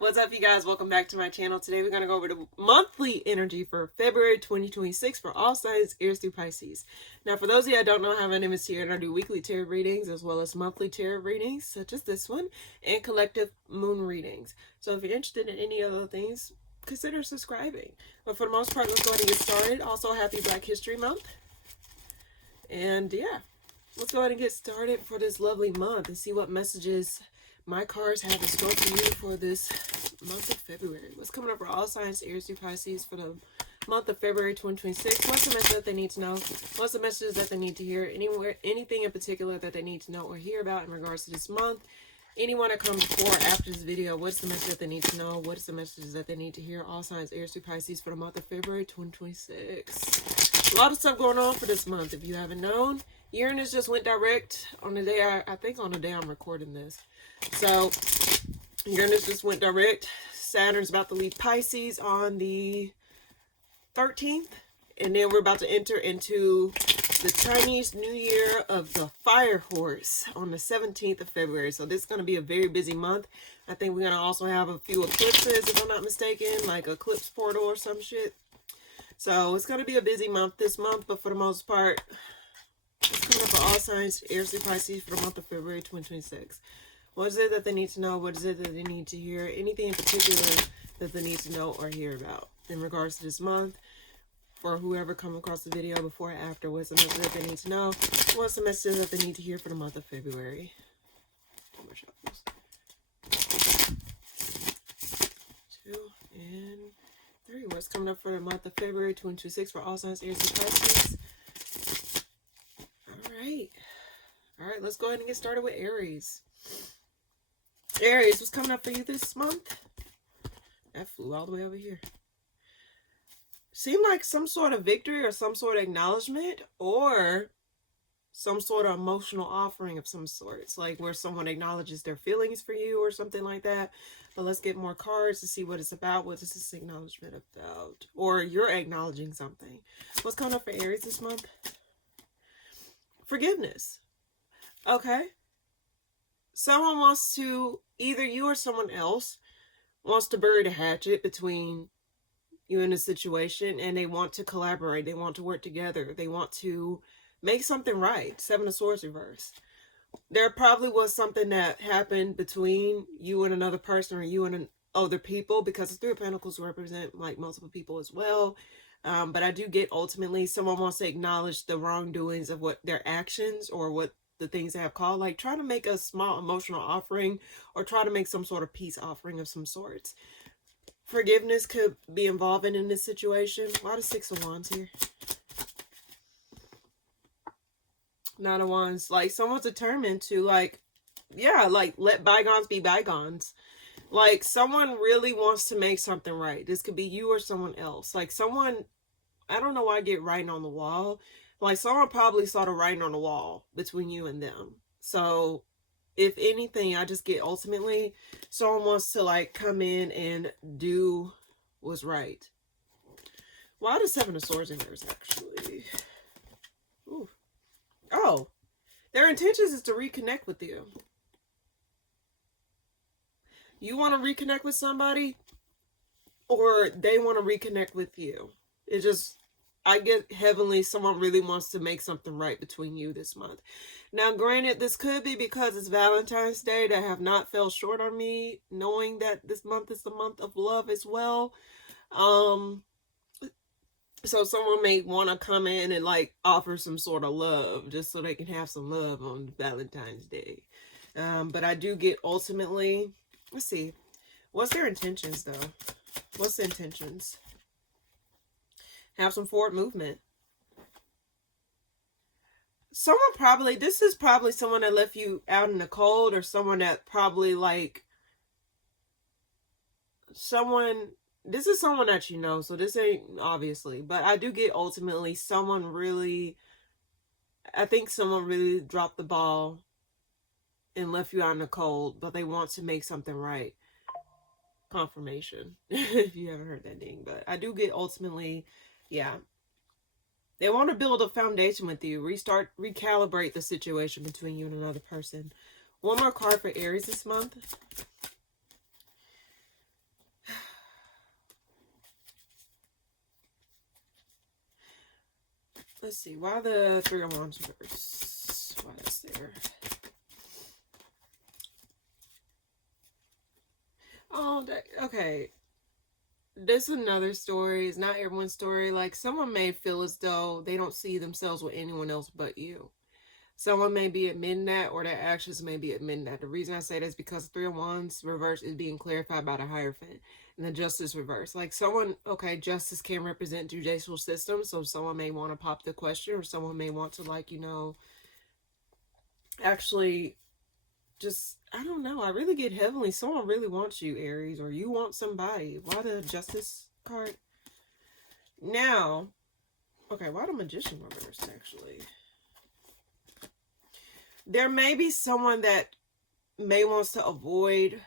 What's up, you guys? Welcome back to my channel. Today we're going to go over the monthly energy for February 2026 for all signs, Aries through Pisces. Now, for those of you that don't know, how my name is Tia, and I do weekly tarot readings as well as monthly tarot readings, such as this one, and collective moon readings. So if you're interested in any other things, consider subscribing. But for the most part, let's go ahead and get started. Also, happy Black History Month. And yeah, let's go ahead and get started for this lovely month and see what messages my cards have in store for you for this month of February. What's coming up for all signs, Aries through Pisces for the month of February 2026? What's the message that they need to know? What's the messages that they need to hear? Anything in particular that they need to know or hear about in regards to this month? Anyone that comes before or after this video, what's the message that they need to know? What is the messages that they need to hear? All signs, Aries through Pisces for the month of February 2026. A lot of stuff going on for this month. If you haven't known, Uranus just went direct on the day, I think on the day I'm recording this. So, Uranus just went direct. Saturn's about to leave Pisces on the 13th. And then we're about to enter into the Chinese New Year of the Fire Horse on the 17th of February. So this is going to be a very busy month. I think we're going to also have a few eclipses, if I'm not mistaken, like eclipse portal or some shit. So it's going to be a busy month this month, but for the most part, it's coming up for all signs, Aries and Pisces for the month of February 2026. What is it that they need to know? What is it that they need to hear? Anything in particular that they need to know or hear about in regards to this month? For whoever come across the video before or after, what's the message that they need to know? What's the message that they need to hear for the month of February? 2 and 3. What's coming up for the month of February 2026 for all signs, Aries and Pisces? All right, let's go ahead and get started with Aries. Aries, what's coming up for you this month? That flew all the way over here. Seemed like some sort of victory or some sort of acknowledgement or some sort of emotional offering of some sort. It's like where someone acknowledges their feelings for you or something like that. But let's get more cards to see what it's about. What is this acknowledgement about? Or you're acknowledging something. What's coming up for Aries this month? Forgiveness. Okay. Someone wants to, either you or someone else wants to bury the hatchet between you in a situation, and they want to collaborate. They want to work together. They want to make something right. 7 of Swords reversed. There probably was something that happened between you and another person or you and other people, because the 3 of Pentacles represent like multiple people as well. But I do get ultimately someone wants to acknowledge the wrongdoings of what their actions or what the things they have called, like try to make a small emotional offering or try to make some sort of peace offering of some sorts. Forgiveness could be involving in this situation. Why the 6 of Wands here? 9 of Wands. Like someone's determined to like let bygones be bygones. Like someone really wants to make something right. This could be you or someone else. Like someone, I don't know why I get writing on the wall. Like someone probably saw the writing on the wall between you and them. So if anything, I just get ultimately someone wants to like come in and do what's right. Why the 7 of Swords in reverse actually? Ooh. Oh, their intentions is to reconnect with you. You want to reconnect with somebody or they want to reconnect with you. It just, I get heavenly, someone really wants to make something right between you this month. Now, granted, this could be because it's Valentine's Day that have not fell short on me, knowing that this month is the month of love as well. So someone may want to come in and like offer some sort of love just so they can have some love on Valentine's Day. But I do get ultimately, let's see, what's their intentions though? What's the intentions? Have some forward movement. Someone probably, this is probably someone that left you out in the cold, or someone that probably like, this is someone that you know, so this ain't obviously, but I do get ultimately someone really, I think someone really dropped the ball and left you out in the cold, but they want to make something right. Confirmation, if you haven't heard that ding, but I do get ultimately, yeah, they want to build a foundation with you, recalibrate the situation between you and another person. One more card for Aries this month. Let's see. Why the Three of Wands reverse? Why that's there? Oh, okay. This is another story. It's not everyone's story. Like, someone may feel as though they don't see themselves with anyone else but you. Someone may be admitting that, or their actions may be admitting that. The reason I say that is because Three of Wands reverse is being clarified by the Hierophant, and the Justice reverse. Like, someone, okay, justice can represent judicial system, so someone may want to pop the question, or someone may want to, like, you know, actually just, I don't know, I really get heavenly. Someone really wants you, Aries, or you want somebody. Why the Justice card? Now, okay, why the Magician reverse, actually? There may be someone that may wants to avoid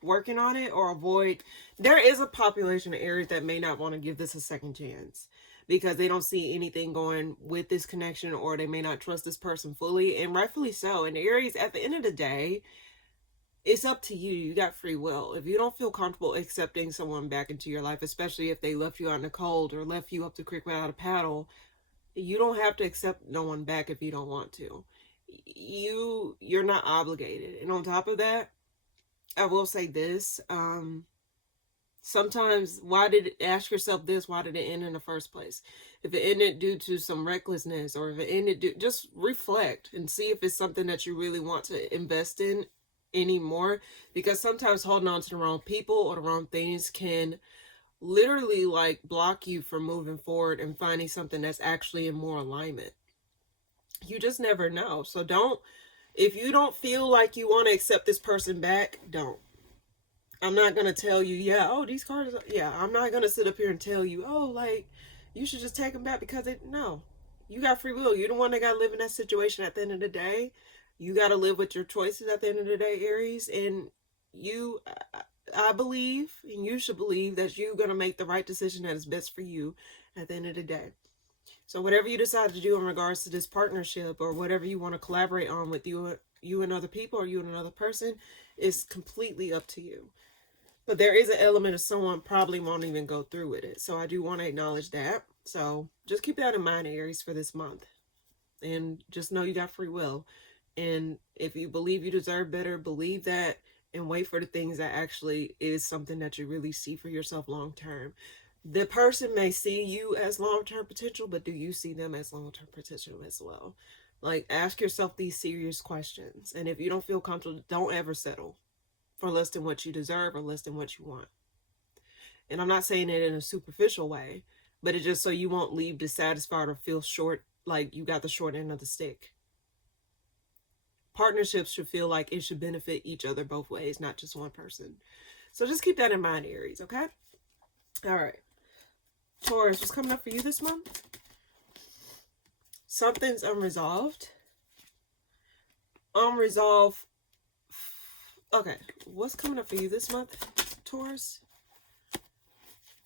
working on it, or avoid, there is a population of Aries that may not want to give this a second chance because they don't see anything going with this connection, or they may not trust this person fully, and rightfully so. And Aries, at the end of the day, it's up to you. You got free will. If you don't feel comfortable accepting someone back into your life, especially if they left you out in the cold or left you up the creek without a paddle, you don't have to accept no one back if you don't want to. You're not obligated. And on top of that, I will say this. Sometimes, ask yourself this, why did it end in the first place? If it ended due to some recklessness, or if it ended just reflect and see if it's something that you really want to invest in anymore. Because sometimes holding on to the wrong people or the wrong things can literally like block you from moving forward and finding something that's actually in more alignment. You just never know. So if you don't feel like you want to accept this person back, don't. I'm not going to tell you, yeah, oh, these cards, yeah, I'm not going to sit up here and tell you, oh, like, you should just take them back because no. You got free will. You're the one that got to live in that situation at the end of the day. You got to live with your choices at the end of the day, Aries. And I believe, and you should believe, that you're going to make the right decision that is best for you at the end of the day. So whatever you decide to do in regards to this partnership, or whatever you want to collaborate on with you and other people, or you and another person, is completely up to you. But there is an element of someone probably won't even go through with it. So I do want to acknowledge that. So just keep that in mind, Aries, for this month. And just know you got free will. And if you believe you deserve better, believe that, and wait for the things that actually is something that you really see for yourself long term. The person may see you as long-term potential, but do you see them as long-term potential as well? Like, ask yourself these serious questions. And if you don't feel comfortable, don't ever settle for less than what you deserve or less than what you want. And I'm not saying it in a superficial way, but it's just so you won't leave dissatisfied or feel short, like you got the short end of the stick. Partnerships should feel like it should benefit each other both ways, not just one person. So just keep that in mind, Aries, okay? All right. Taurus, what's coming up for you this month? Something's unresolved. Unresolved. Okay, what's coming up for you this month, Taurus?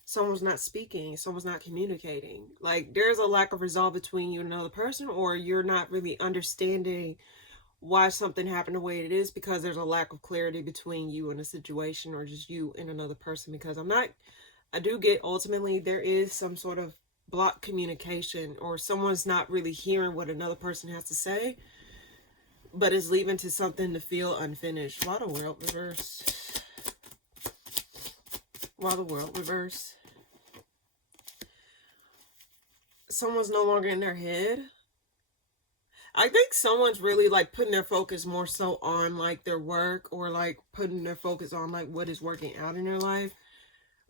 Someone's not speaking. Someone's not communicating. Like, there's a lack of resolve between you and another person, or you're not really understanding why something happened the way it is, because there's a lack of clarity between you and a situation, or just you and another person. Because I do get, ultimately, there is some sort of blocked communication, or someone's not really hearing what another person has to say, but it's leaving to something to feel unfinished. Why the World reverse? Why the World reverse? Someone's no longer in their head. I think someone's really like putting their focus more so on like their work, or like putting their focus on like what is working out in their life.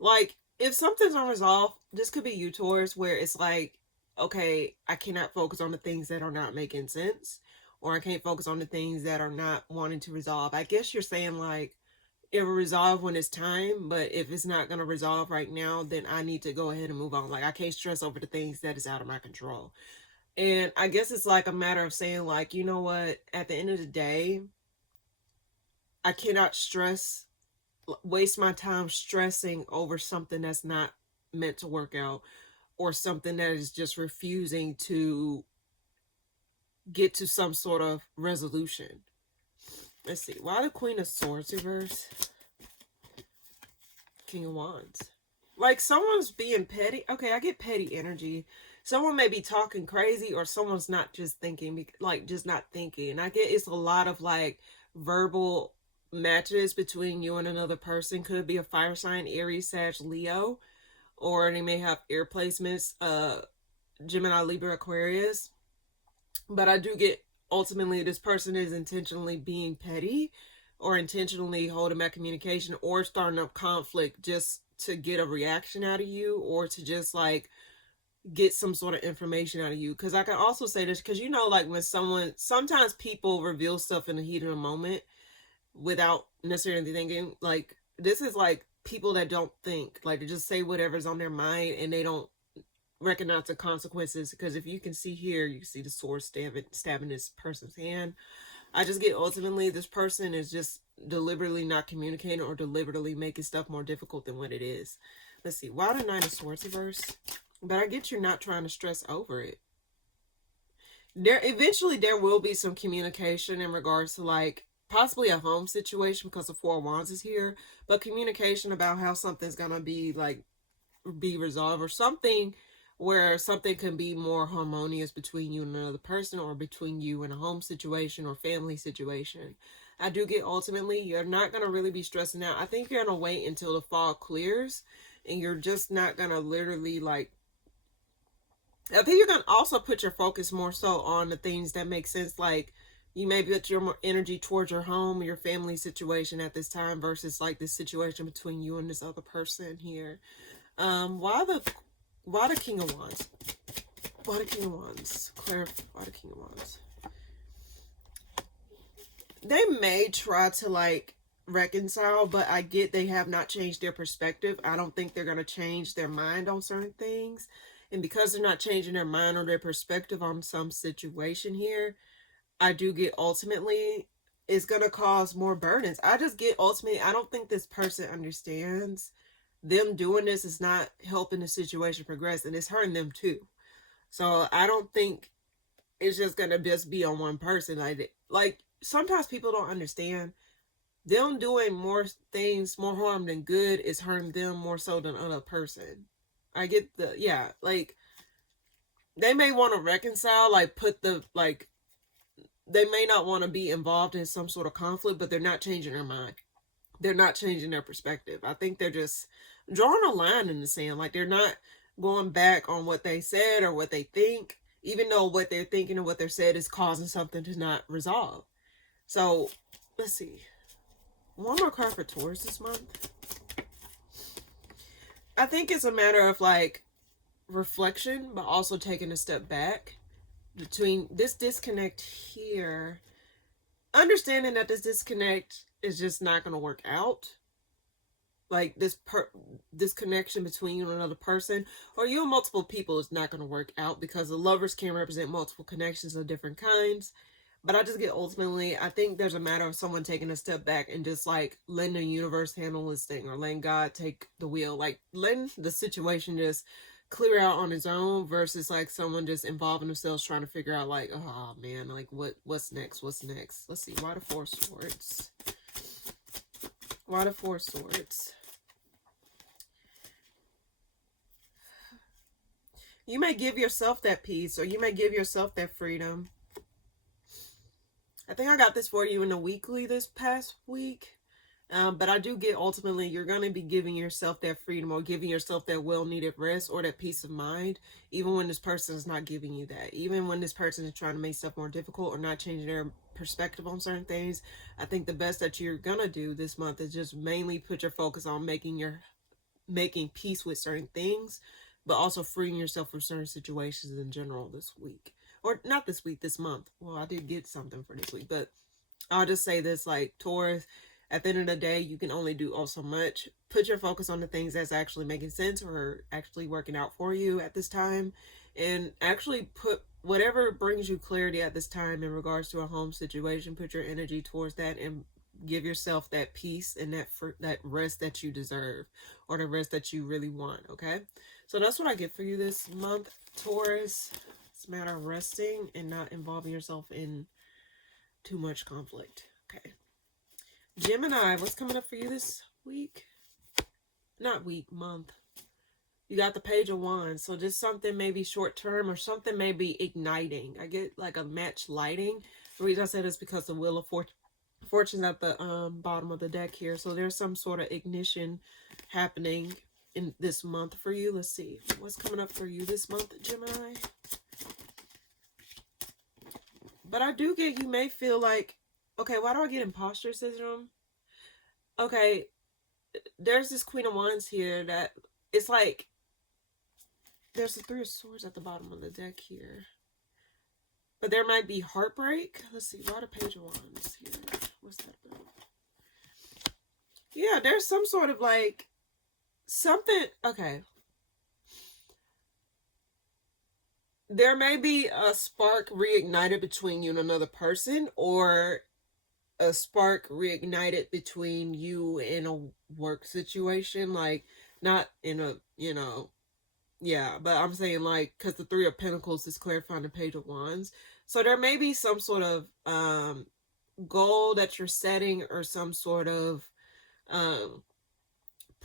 Like, if something's unresolved, this could be you, Taurus, where it's like, okay, I cannot focus on the things that are not making sense, or I can't focus on the things that are not wanting to resolve. I guess you're saying like, it will resolve when it's time, but if it's not going to resolve right now, then I need to go ahead and move on. Like, I can't stress over the things that is out of my control. And I guess it's like a matter of saying like, you know what, at the end of the day, I cannot waste my time stressing over something that's not meant to work out, or something that is just refusing to get to some sort of resolution. Let's see. Why the Queen of Swords reverse? King of Wands. like someone's being petty. Okay, I get petty energy. Someone may be talking crazy, or someone's not just thinking, like just not thinking. I get it's a lot of like verbal matches between you and another person. Could be a fire sign, Aries, Sag, Leo, or they may have air placements, Gemini, Libra, Aquarius. But I do get ultimately this person is intentionally being petty, or intentionally holding back communication, or starting up conflict just to get a reaction out of you, or to just like get some sort of information out of you. Because I can also say this, because you know, like when someone, sometimes people reveal stuff in the heat of the moment without necessarily thinking. Like this is like people that don't think, like they just say whatever's on their mind, and they don't recognize the consequences. Because if you can see here, you can see the sword stabbing this person's hand. I just get ultimately this person is just deliberately not communicating, or deliberately making stuff more difficult than what it is. Let's see. Why the Nine of Swords reverse? But I get you're not trying to stress over it. Eventually there will be some communication in regards to like possibly a home situation, because the Four of Wands is here. But communication about how something's gonna be like be resolved, or something where something can be more harmonious between you and another person, or between you and a home situation or family situation. I do get ultimately you're not going to really be stressing out. I think you're going to wait until the fog clears, and you're just not going to literally like, I think you're going to also put your focus more so on the things that make sense. Like you may put your more energy towards your home, your family situation at this time, versus like this situation between you and this other person here. Why the King of Wands? Why the King of Wands? Clarify why the King of Wands. They may try to like reconcile, but I get they have not changed their perspective. I don't think they're going to change their mind on certain things. And because they're not changing their mind or their perspective on some situation here, I do get ultimately it's going to cause more burdens. I just get ultimately, I don't think this person understands them doing this is not helping the situation progress, and it's hurting them too. So I don't think it's just gonna just be on one person. Like sometimes people don't understand them doing more things, more harm than good is hurting them more so than other person. I get the, yeah, like they may want to reconcile, like put the like they may not want to be involved in some sort of conflict, but they're not changing their mind. They're not changing their perspective. I think they're just drawing a line in the sand. Like they're not going back on what they said or what they think, even though what they're thinking and what they're said is causing something to not resolve. So let's see. One more card for Taurus this month. I think it's a matter of like reflection, but also taking a step back between this disconnect here. Understanding that this disconnect is just not going to work out. Like this connection between you and another person, or you and multiple people, is not going to work out, because the lovers can represent multiple connections of different kinds. But I just get ultimately, I think there's a matter of someone taking a step back and just like letting the universe handle this thing, or letting God take the wheel, like letting the situation just clear out on its own, versus like someone just involving themselves trying to figure out like, oh man, like what's next? Let's see. Why the Four of Swords? Why the Four of Swords? You may give yourself that peace, or you may give yourself that freedom. I think I got this for you in the weekly this past week. But I do get ultimately you're going to be giving yourself that freedom, or giving yourself that well-needed rest, or that peace of mind, even when this person is not giving you that. Even when this person is trying to make stuff more difficult, or not changing their perspective on certain things. I think the best that you're going to do this month is just mainly put your focus on making peace with certain things, but also freeing yourself from certain situations in general this week. Or not this week, this month. Well, I did get something for this week, but I'll just say this, like Taurus, at the end of the day, you can only do so much. Put your focus on the things that's actually making sense, or actually working out for you at this time, and actually put whatever brings you clarity at this time in regards to a home situation, put your energy towards that, and give yourself that peace and that rest that you deserve, or the rest that you really want. Okay, so that's what I get for you this month, Taurus. It's a matter of resting and not involving yourself in too much conflict. Okay, Gemini, what's coming up for you this week? Not week, month. You got the Page of Wands. So just something maybe short term or something maybe igniting. I get like a match lighting. The reason I said this because the Wheel of Fortune's at the bottom of the deck here. So there's some sort of ignition happening in this month for you. Let's see. What's coming up for you this month, Gemini? But I do get, you may feel like, okay, why do I get imposter syndrome? Okay, there's this Queen of Wands here that it's like, there's the Three of Swords at the bottom of the deck here. But there might be heartbreak. Let's see, why the Page of Wands here? What's that about? Yeah, there's some sort of like, something, okay. There may be a spark reignited between you and another person, or a spark reignited between you in a work situation, like not in a, you know, yeah, but I'm saying like, because the Three of Pentacles is clarifying the Page of Wands, so there may be some sort of goal that you're setting, or some sort of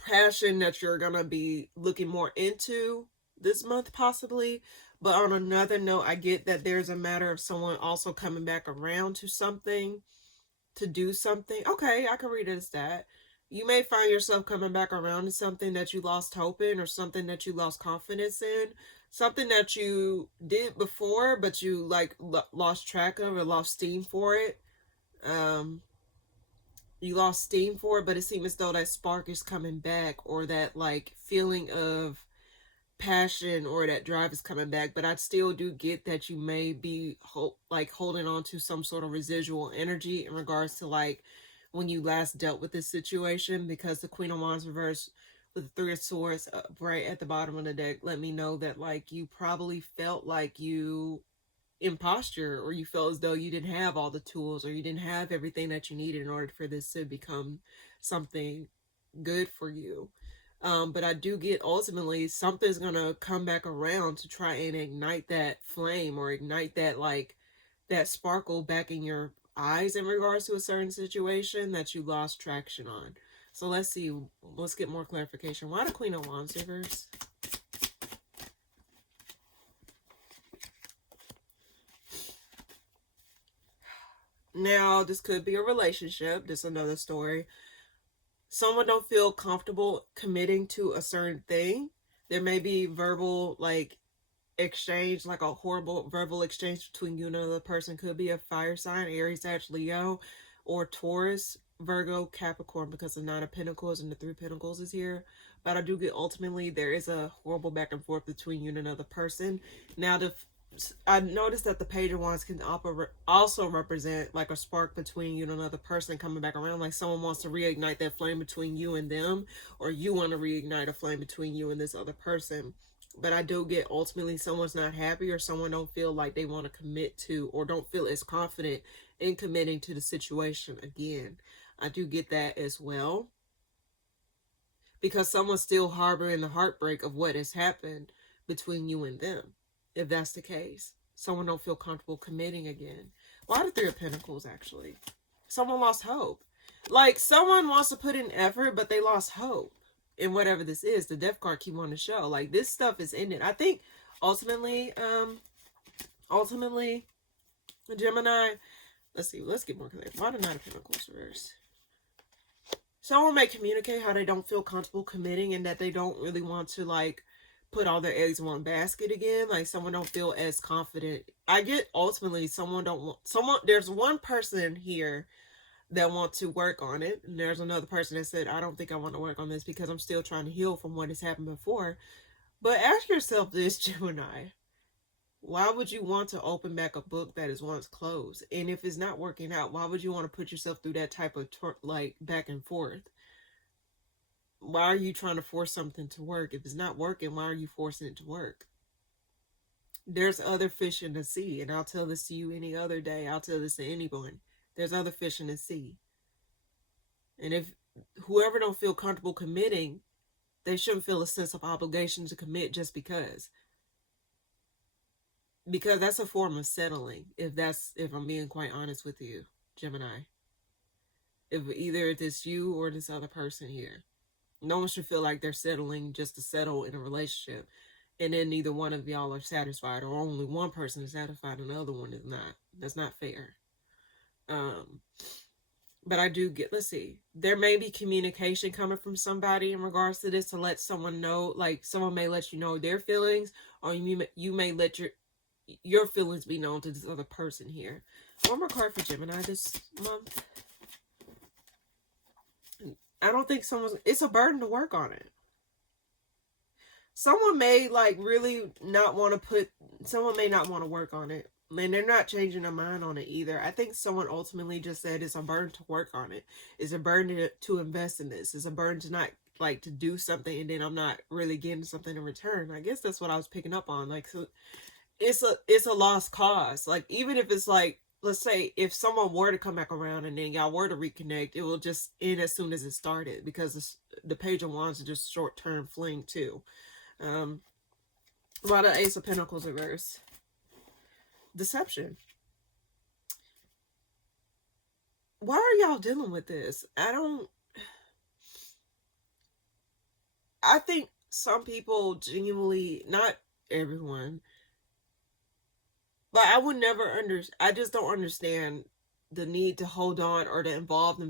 passion that you're gonna be looking more into this month possibly. But on another note, I get that there's a matter of someone also coming back around to something, to do something. Okay, I can read it as that. You may find yourself coming back around to something that you lost hope in, or something that you lost confidence in, something that you did before but you like lost track of, or lost steam for it. You lost steam for it, but it seems as though that spark is coming back, or that like feeling of passion or that drive is coming back. But I still do get that you may be like holding on to some sort of residual energy in regards to like when you last dealt with this situation, because the Queen of Wands reversed with the Three of Swords right at the bottom of the deck let me know that like you probably felt like you imposture, or you felt as though you didn't have all the tools, or you didn't have everything that you needed in order for this to become something good for you. But I do get ultimately something's gonna come back around to try and ignite that flame, or ignite that like that sparkle back in your eyes in regards to a certain situation that you lost traction on. So let's see, let's get more clarification. Why the Queen of Wands reverse? Now, this could be a relationship. This is another story. Someone don't feel comfortable committing to a certain thing. There may be verbal, like, exchange, like a horrible verbal exchange between you and another person. Could be a fire sign, Aries, Sagittarius, Leo, or Taurus, Virgo, Capricorn, because the Nine of Pentacles and the Three of Pentacles is here. But I do get ultimately there is a horrible back and forth between you and another person. Now, I noticed that the Page of Wands can also represent like a spark between you and another person coming back around. Like someone wants to reignite that flame between you and them, or you want to reignite a flame between you and this other person. But I do get ultimately someone's not happy, or someone don't feel like they want to commit to, or don't feel as confident in committing to the situation again. I do get that as well, because someone's still harboring the heartbreak of what has happened between you and them. If that's the case, someone don't feel comfortable committing again. Why the Three of Pentacles, actually? Someone lost hope. Like, someone wants to put in effort, but they lost hope in whatever this is. The Death card keep on the show. Like, this stuff is ended. I think, ultimately, Gemini, let's see, let's get more clear. Why the Nine of Pentacles reverse? Someone may communicate how they don't feel comfortable committing, and that they don't really want to, like, put all their eggs in one basket again. Like someone don't feel as confident. I get ultimately there's one person here that want to work on it, and there's another person that said, I don't think I want to work on this because I'm still trying to heal from what has happened before. But ask yourself this, Gemini, why would you want to open back a book that is once closed? And if it's not working out, why would you want to put yourself through that type of like back and forth? Why are you trying to force something to work? If it's not working, why are you forcing it to work? There's other fish in the sea, and I'll tell this to you any other day. I'll tell this to anyone. There's other fish in the sea. And if whoever don't feel comfortable committing, they shouldn't feel a sense of obligation to commit just because. Because that's a form of settling, if I'm being quite honest with you, Gemini. If either it's you or this other person here. No one should feel like they're settling just to settle in a relationship, and then neither one of y'all are satisfied, or only one person is satisfied and the other one is not. That's not fair. But I do get, let's see, there may be communication coming from somebody in regards to this, to let someone know, like someone may let you know their feelings, or you may let your feelings be known to this other person here. One more card for Gemini this month. I don't think it's a burden to work on it. Someone may like really not want to someone may not want to work on it. And they're not changing their mind on it either. I think someone ultimately just said it's a burden to work on it. It's a burden to invest in this. It's a burden to not like to do something and then I'm not really getting something in return. I guess that's what I was picking up on. Like, so it's a lost cause. Like, even if it's like, let's say if someone were to come back around and then y'all were to reconnect, it will just end as soon as it started, because the Page of Wands is just short-term fling too. Why the Ace of Pentacles reverse? Deception. Why are y'all dealing with this? I think some people genuinely, not everyone, but I would never I just don't understand the need to hold on or to involve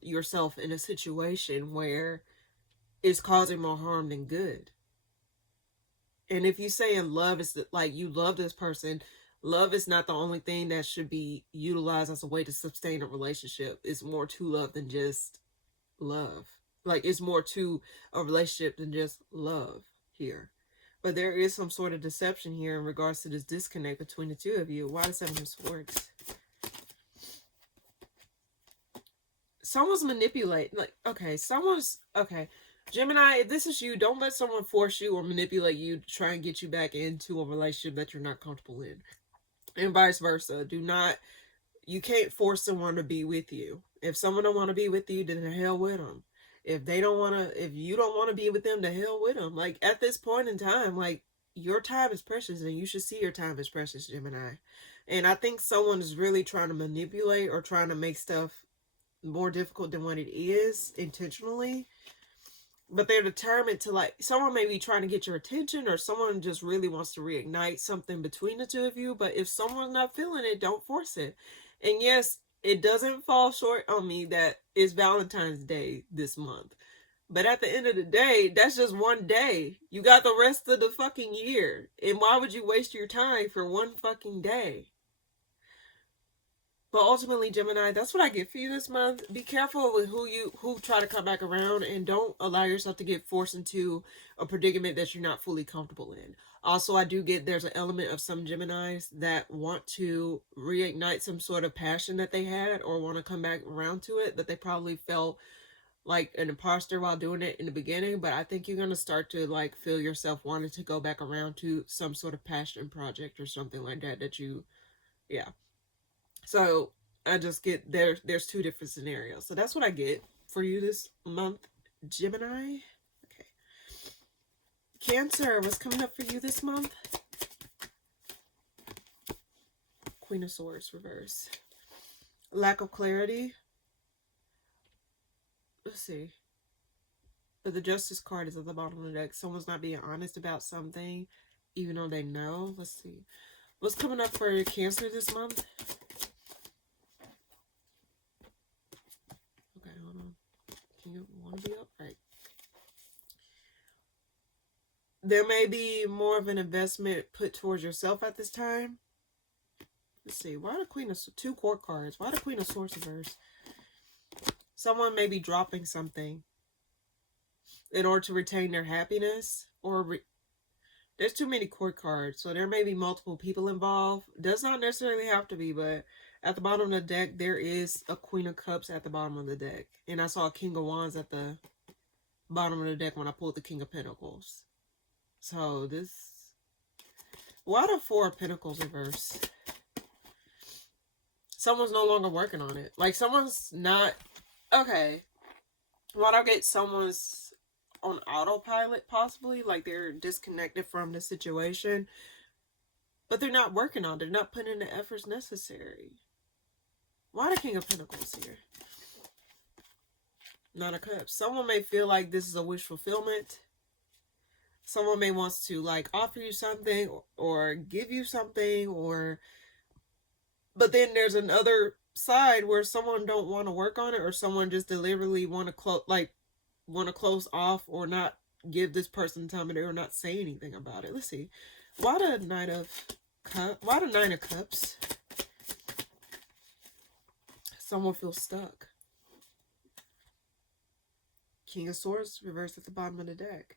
yourself in a situation where it's causing more harm than good. And if you say in love is like you love this person, love is not the only thing that should be utilized as a way to sustain a relationship. It's more to love than just love. Like, it's more to a relationship than just love here. But there is some sort of deception here in regards to this disconnect between the two of you. Why the Seven of Swords? Someone's manipulating. Like, okay, Gemini, if this is you, don't let someone force you or manipulate you to try and get you back into a relationship that you're not comfortable in. And vice versa. You can't force someone to be with you. If someone don't want to be with you, then the hell with them. If you don't want to be with them, the hell with them. Like, at this point in time, like, your time is precious and you should see your time is precious, Gemini. And I think someone is really trying to manipulate or trying to make stuff more difficult than what it is intentionally. But they're determined to, like, someone may be trying to get your attention, or someone just really wants to reignite something between the two of you. But if someone's not feeling it, don't force it. And yes, it doesn't fall short on me that it's Valentine's Day this month. But at the end of the day, that's just one day. You got the rest of the fucking year. And why would you waste your time for one fucking day? But ultimately, Gemini, that's what I get for you this month. Be careful with who try to come back around, and don't allow yourself to get forced into a predicament that you're not fully comfortable in. Also, I do get there's an element of some Geminis that want to reignite some sort of passion that they had, or want to come back around to it, that they probably felt like an imposter while doing it in the beginning. But I think you're going to start to like feel yourself wanting to go back around to some sort of passion project or something like that yeah. So I just get there's two different scenarios. So that's what I get for you this month, Gemini. Okay. Cancer, what's coming up for you this month? Queen of Swords, reverse. Lack of clarity. Let's see. The Justice card is at the bottom of the deck. Someone's not being honest about something, even though they know. Let's see. What's coming up for Cancer this month? You want to be upright. There may be more of an investment put towards yourself at this time. Let's see. Why the Queen of two court cards? Why the Queen of Swords reverse? Someone may be dropping something in order to retain their happiness, or there's too many court cards, so there may be multiple people involved. Does not necessarily have to be, but at the bottom of the deck, there is a Queen of Cups at the bottom of the deck. And I saw a King of Wands at the bottom of the deck when I pulled the King of Pentacles. So why the Four of Pentacles reverse? Someone's no longer working on it. Like, someone's not... Okay. Why I get someone's on autopilot, possibly. Like, they're disconnected from the situation. But they're not working on it. They're not putting in the efforts necessary. Why the King of Pentacles here? Nine of Cups. Someone may feel like this is a wish fulfillment. Someone may want to like offer you something or give you something, or but then there's another side where someone don't want to work on it, or someone just deliberately want to close off or not give this person time of day or not say anything about it. Let's see. Why the Nine of Cups? Someone feels stuck. King of Swords reversed at the bottom of the deck.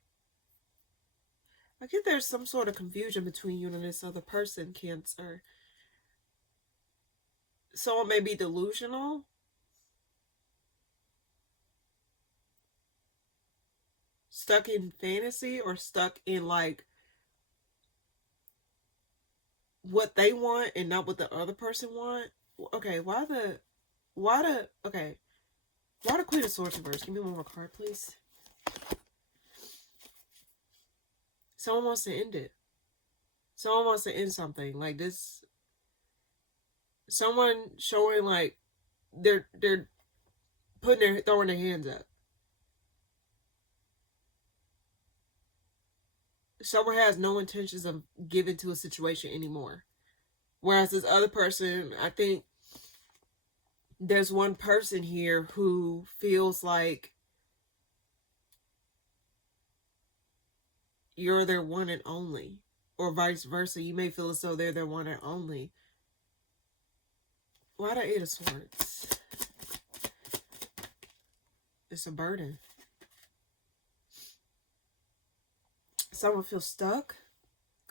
I get there's some sort of confusion between you and this other person, Cancer. Someone may be delusional. Stuck in fantasy, or stuck in like what they want and not what the other person want. Okay, why the Queen of Swords reverse? Give me one more card, please. Someone wants to end it. Someone wants to end something like this. Someone showing like they're throwing their hands up. Someone has no intentions of giving to a situation anymore. Whereas this other person, I think there's one person here who feels like you're their one and only, or vice versa. You may feel as though they're their one and only. Why the Eight of Swords? It's a burden. Someone feels stuck,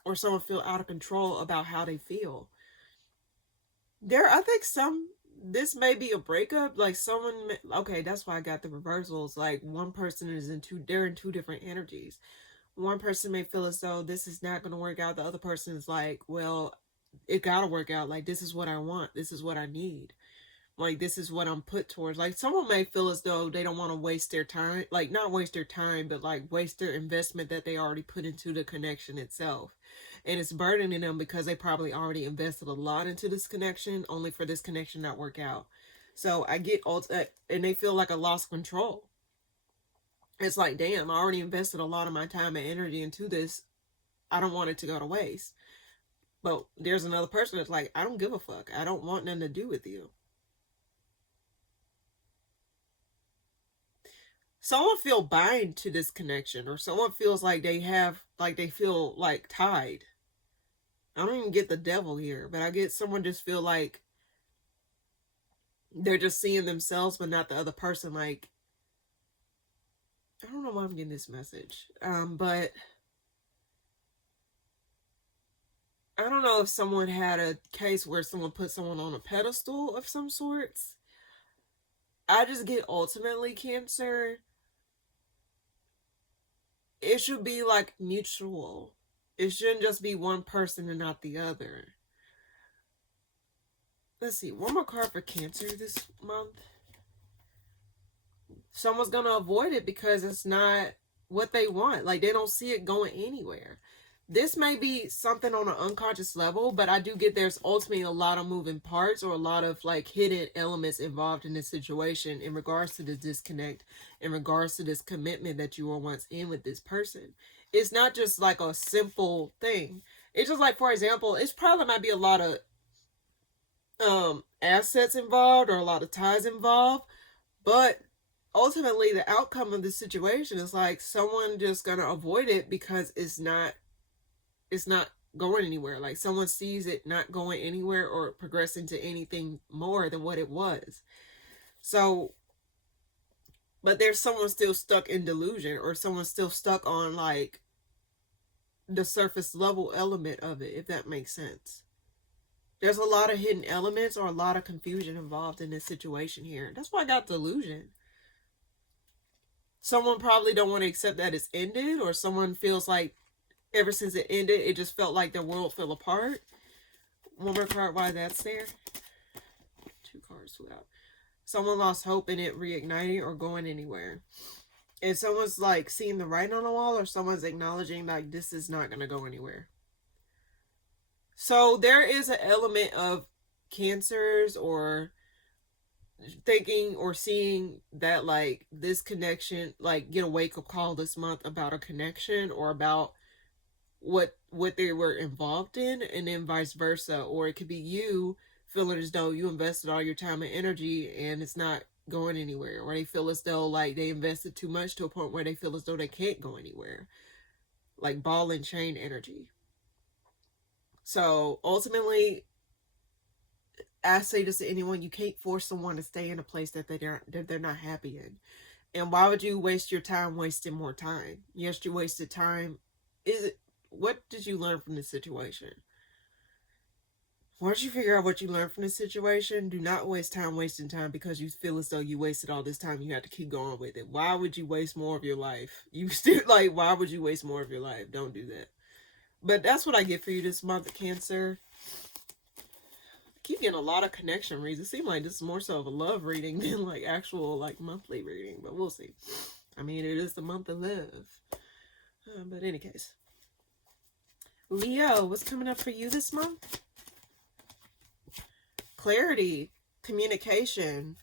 or someone feel out of control about how they feel. I think this may be a breakup. Like okay, that's why I got the reversals. Like one person they're in two different energies. One person may feel as though this is not going to work out. The other person is like, well, it got to work out. Like, this is what I want. This is what I need. Like, this is what I'm put towards. Like, someone may feel as though they don't want to waste their time. Like, not waste their time, but like waste their investment that they already put into the connection itself. And it's burdening them because they probably already invested a lot into this connection, only for this connection not work out. So I get and they feel like a loss of control. It's like, damn, I already invested a lot of my time and energy into this. I don't want it to go to waste. But there's another person that's like, I don't give a fuck. I don't want nothing to do with you. Someone feel bind to this connection, or someone feels like they feel like tied. I don't even get the devil here, but I get someone just feel like they're just seeing themselves but not the other person. Like, I don't know why I'm getting this message. But I don't know if someone had a case where someone put someone on a pedestal of some sorts. I just get ultimately, Cancer, it should be like mutual. It shouldn't just be one person and not the other. Let's see, one more card for Cancer this month. Someone's going to avoid it because it's not what they want. Like, they don't see it going anywhere. This may be something on an unconscious level, but I do get there's ultimately a lot of moving parts, or a lot of like hidden elements involved in this situation in regards to the disconnect, in regards to this commitment that you were once in with this person. It's not just like a simple thing. It's just like, for example, it's probably might be a lot of assets involved, or a lot of ties involved, but ultimately the outcome of this situation is like someone just gonna avoid it because it's not going anywhere. Like, someone sees it not going anywhere or progressing to anything more than what it was. So, but there's someone still stuck in delusion, or someone still stuck on like the surface level element of it, if that makes sense. There's a lot of hidden elements or a lot of confusion involved in this situation here. That's why I got delusion. Someone probably don't want to accept that it's ended, or someone feels like ever since it ended, it just felt like their world fell apart. One more card why that's there. 2 cards flew out. Someone lost hope in it reigniting or going anywhere. And someone's like seeing the writing on the wall, or someone's acknowledging like this is not going to go anywhere. So there is an element of Cancers or thinking or seeing that like this connection, like get a wake-up call this month about a connection or about what they were involved in, and then vice versa. Or it could be you feeling as though you invested all your time and energy and it's not going anywhere, or they feel as though like they invested too much to a point where they feel as though they can't go anywhere, like ball and chain energy. So ultimately, I say this to anyone: you can't force someone to stay in a place that they're not happy in. And why would you waste your time wasting more time? Yes, you wasted time. Is it, what did you learn from this situation? Once you figure out what you learned from this situation, do not waste time wasting time because you feel as though you wasted all this time. You have to keep going with it. Why would you waste more of your life? You still, like, why would you waste more of your life? Don't do that. But that's what I get for you this month, Cancer. I keep getting a lot of connection reads. It seems like this is more so of a love reading than like actual like monthly reading, but we'll see. I mean, it is the month of love. But in any case, Leo, what's coming up for you this month? Clarity, communication.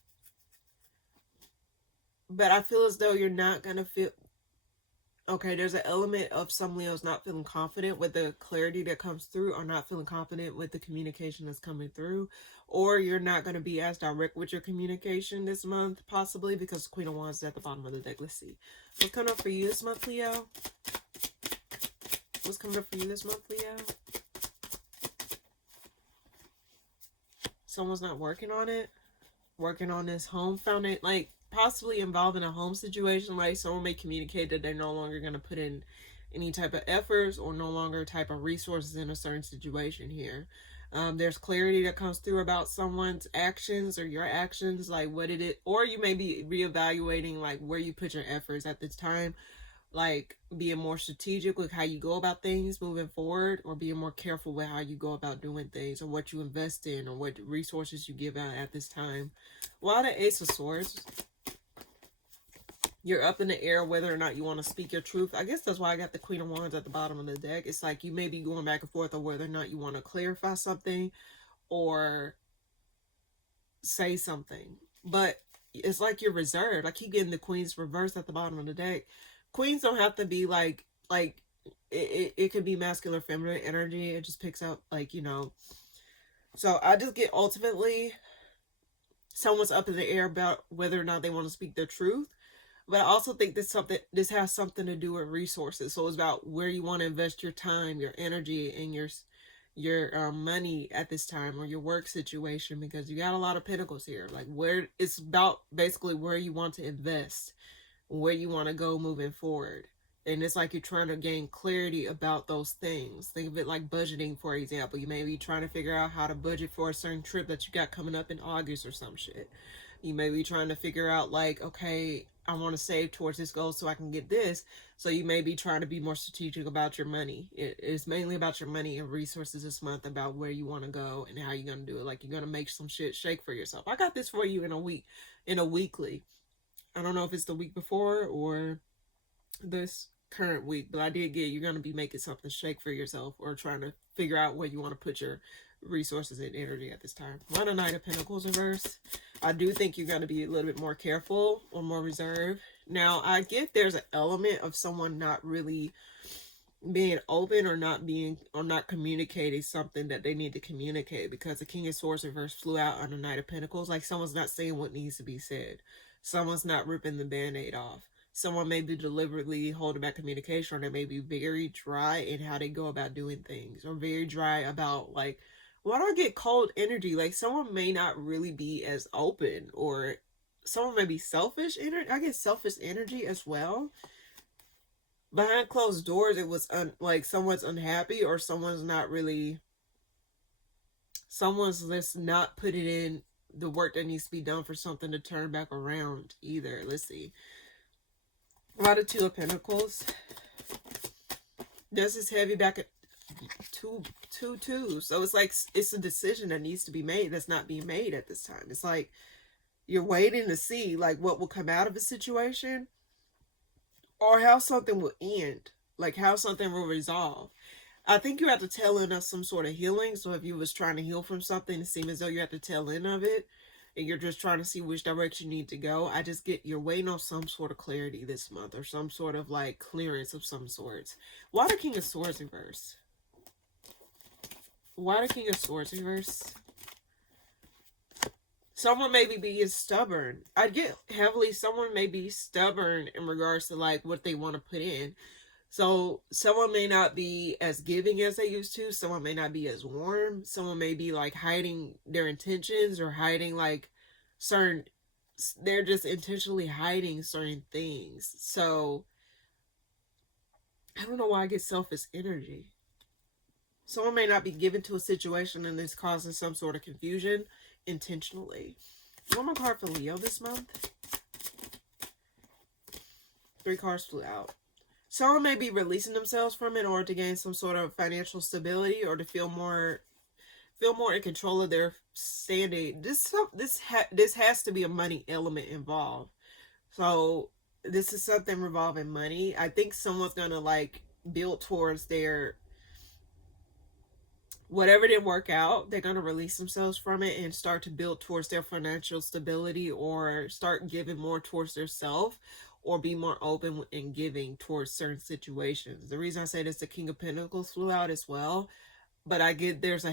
But I feel as though you're not going to feel... Okay, there's an element of some Leos not feeling confident with the clarity that comes through, or not feeling confident with the communication that's coming through. Or you're not going to be as direct with your communication this month, possibly, because Queen of Wands is at the bottom of the deck. Let's see. What's coming up for you this month, Leo? What's coming up for you this month, Leo? Someone's not working on it. Working on this home foundation, like possibly involved in a home situation. Like someone may communicate that they're no longer going to put in any type of efforts or no longer type of resources in a certain situation here. There's clarity that comes through about someone's actions or your actions, like what it is, or you may be reevaluating like where you put your efforts at this time, like being more strategic with how you go about things moving forward, or being more careful with how you go about doing things, or what you invest in, or what resources you give out at this time. While the Ace of Swords, you're up in the air whether or not you want to speak your truth. I guess that's why I got the Queen of Wands at the bottom of the deck. It's like you may be going back and forth on whether or not you want to clarify something or say something, but it's like you're reserved. I keep getting the Queen's reversed at the bottom of the deck. Queens don't have to be like it could be masculine or feminine energy. It just picks up, like, you know. So I just get ultimately someone's up in the air about whether or not they want to speak their truth. But I also think this has something to do with resources. So it's about where you want to invest your time, your energy, and your money at this time, or your work situation, because you got a lot of pentacles here. Like where it's about basically where you want to invest, where you want to go moving forward. And it's like you're trying to gain clarity about those things. Think of it like budgeting, for example. You may be trying to figure out how to budget for a certain trip that you got coming up in August or some shit. You may be trying to figure out like, okay, I want to save towards this goal so I can get this. So you may be trying to be more strategic about your money. It's mainly about your money and resources this month, about where you want to go and how you're going to do it. Like you're going to make some shit shake for yourself. I got this for you in a weekly. I don't know if it's the week before or this current week, but I did get you're going to be making something shake for yourself, or trying to figure out where you want to put your resources and energy at this time. Run a Knight of Pentacles reverse. I do think you're going to be a little bit more careful or more reserved. Now, I get there's an element of someone not really being open, or not communicating something that they need to communicate, because the King of Swords reverse flew out on the Knight of Pentacles. Like someone's not saying what needs to be said. Someone's not ripping the band-aid off. Someone may be deliberately holding back communication, or they may be very dry in how they go about doing things, or very dry about like, why do I get cold energy? Like someone may not really be as open, or someone may be selfish energy. I get selfish energy as well. Behind closed doors, it was like someone's unhappy, or someone's just not putting in the work that needs to be done for something to turn back around either. Let's see. About the Two of Pentacles. This is heavy back at two. So it's like it's a decision that needs to be made that's not being made at this time. It's like you're waiting to see like what will come out of a situation, or how something will end, like how something will resolve. I think you're at the tail end of some sort of healing. So if you was trying to heal from something, it seems as though you're at the tail end of it. and you're just trying to see which direction you need to go. I just get you're waiting on some sort of clarity this month, or some sort of like clearance of some sorts. Why the King of Swords reverse? Why the King of Swords reverse? Someone maybe being stubborn. I get heavily someone may be stubborn in regards to like what they want to put in. So someone may not be as giving as they used to. Someone may not be as warm. Someone may be like hiding their intentions, or hiding like certain, they're just intentionally hiding certain things. So I don't know why I get selfish energy. Someone may not be given to a situation and it's causing some sort of confusion intentionally. One more card for Leo this month. 3 cards flew out. Someone may be releasing themselves from it in order to gain some sort of financial stability, or to feel more in control of their standing. This has to be a money element involved. So this is something revolving money. I think someone's gonna like build towards their, whatever didn't work out, they're going to release themselves from it and start to build towards their financial stability, or start giving more towards their self, or be more open and giving towards certain situations. The reason I say this, the King of Pentacles flew out as well, but I get there's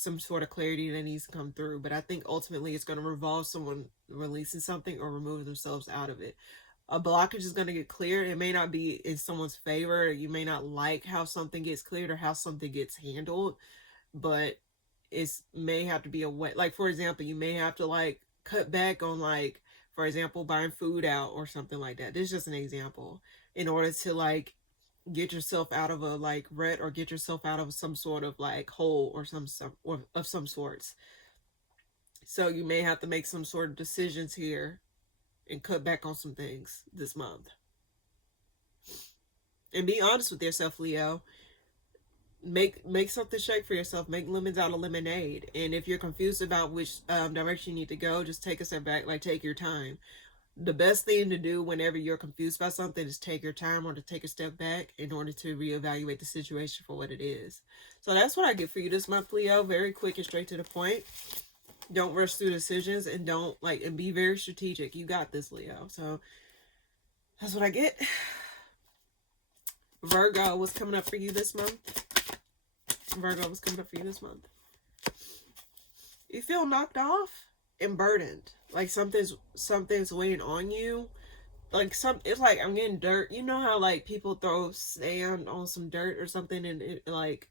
some sort of clarity that needs to come through. But I think ultimately it's going to revolve someone releasing something or removing themselves out of it. A blockage is going to get cleared. It may not be in someone's favor. You may not like how something gets cleared or how something gets handled, but it may have to be a way, like for example, you may have to like cut back on, like for example, buying food out or something like that. This is just an example, in order to like get yourself out of a like rut, or get yourself out of some sort of like hole, or of some sorts. So you may have to make some sort of decisions here and cut back on some things this month. And be honest with yourself, Leo. Make something shake for yourself. Make lemons out of lemonade. And if you're confused about which direction you need to go, just take a step back. Like, take your time. The best thing to do whenever you're confused about something is take your time, or to take a step back in order to reevaluate the situation for what it is. So that's what I get for you this month, Leo. Very quick and straight to the point. Don't rush through decisions, and and be very strategic. You got this, Leo. So that's what I get. Virgo, what's coming up for you this month? Virgo, what's coming up for you this month? You feel knocked off and burdened. Like something's weighing on you. Like it's like I'm getting dirt. You know how like people throw sand on some dirt or something, and it like,